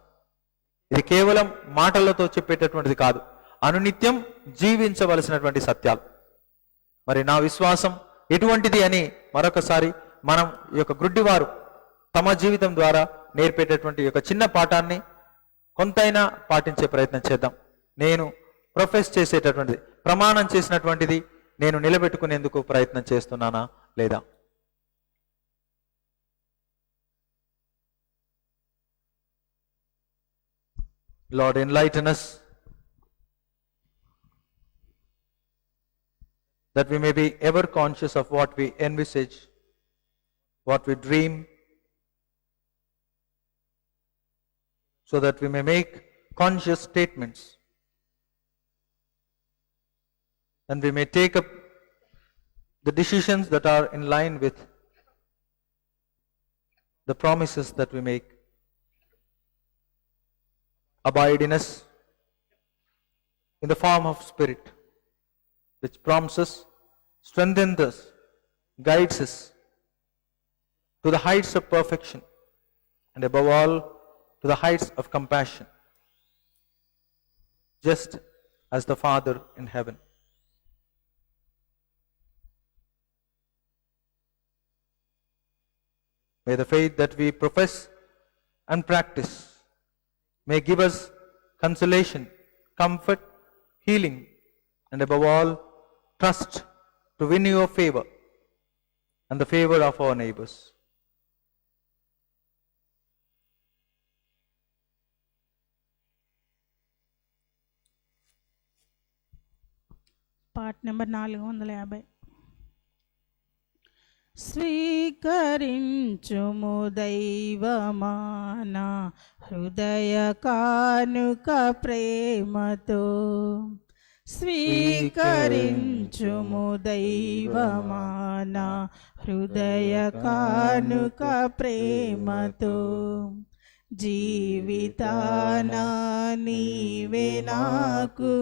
ఇది కేవలం మాటలతో చెప్పేటటువంటిది కాదు, అనునిత్యం జీవించవలసినటువంటి సత్యాలు. మరి నా విశ్వాసం ఎటువంటిది అని మరొకసారి మనం ఈ యొక్క గ్రుడ్డివారు తమ జీవితం ద్వారా నేర్పేటటువంటి ఈ యొక్క చిన్న పాఠాన్ని కొంతైనా పాటించే ప్రయత్నం చేద్దాం. నేను ప్రొఫెస్ చేసేటటువంటిది, ప్రమాణం చేసినటువంటిది నేను నిలబెట్టుకునేందుకు ప్రయత్నం చేస్తున్నానా లేదా? Lord, enlighten us that we may be ever conscious of what we envisage, what we dream, so that we may make conscious statements and we may take up the decisions that are in line with the promises that we make. Abide in us in the form of Spirit, which prompts us, strengthens us, guides us to the heights of perfection, and above all, to the heights of compassion, just as the Father in heaven. May the faith that we profess and practice may give us consolation, comfort, healing, and above all, trust to win your favor and the favor of our neighbors. పాట number 450. స్వీకరించుము దైవమాన హృదయ కానుక ప్రేమతో, స్వీకరించుము దైవమాన హృదయ కానుక ప్రేమతో, జీవితాన నీవే నాకు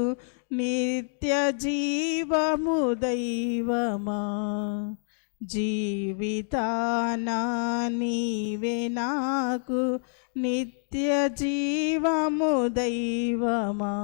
నిత్య జీవము దైవమా, జీవితాన నీవే నాకు నిత్య జీవము దైవమా,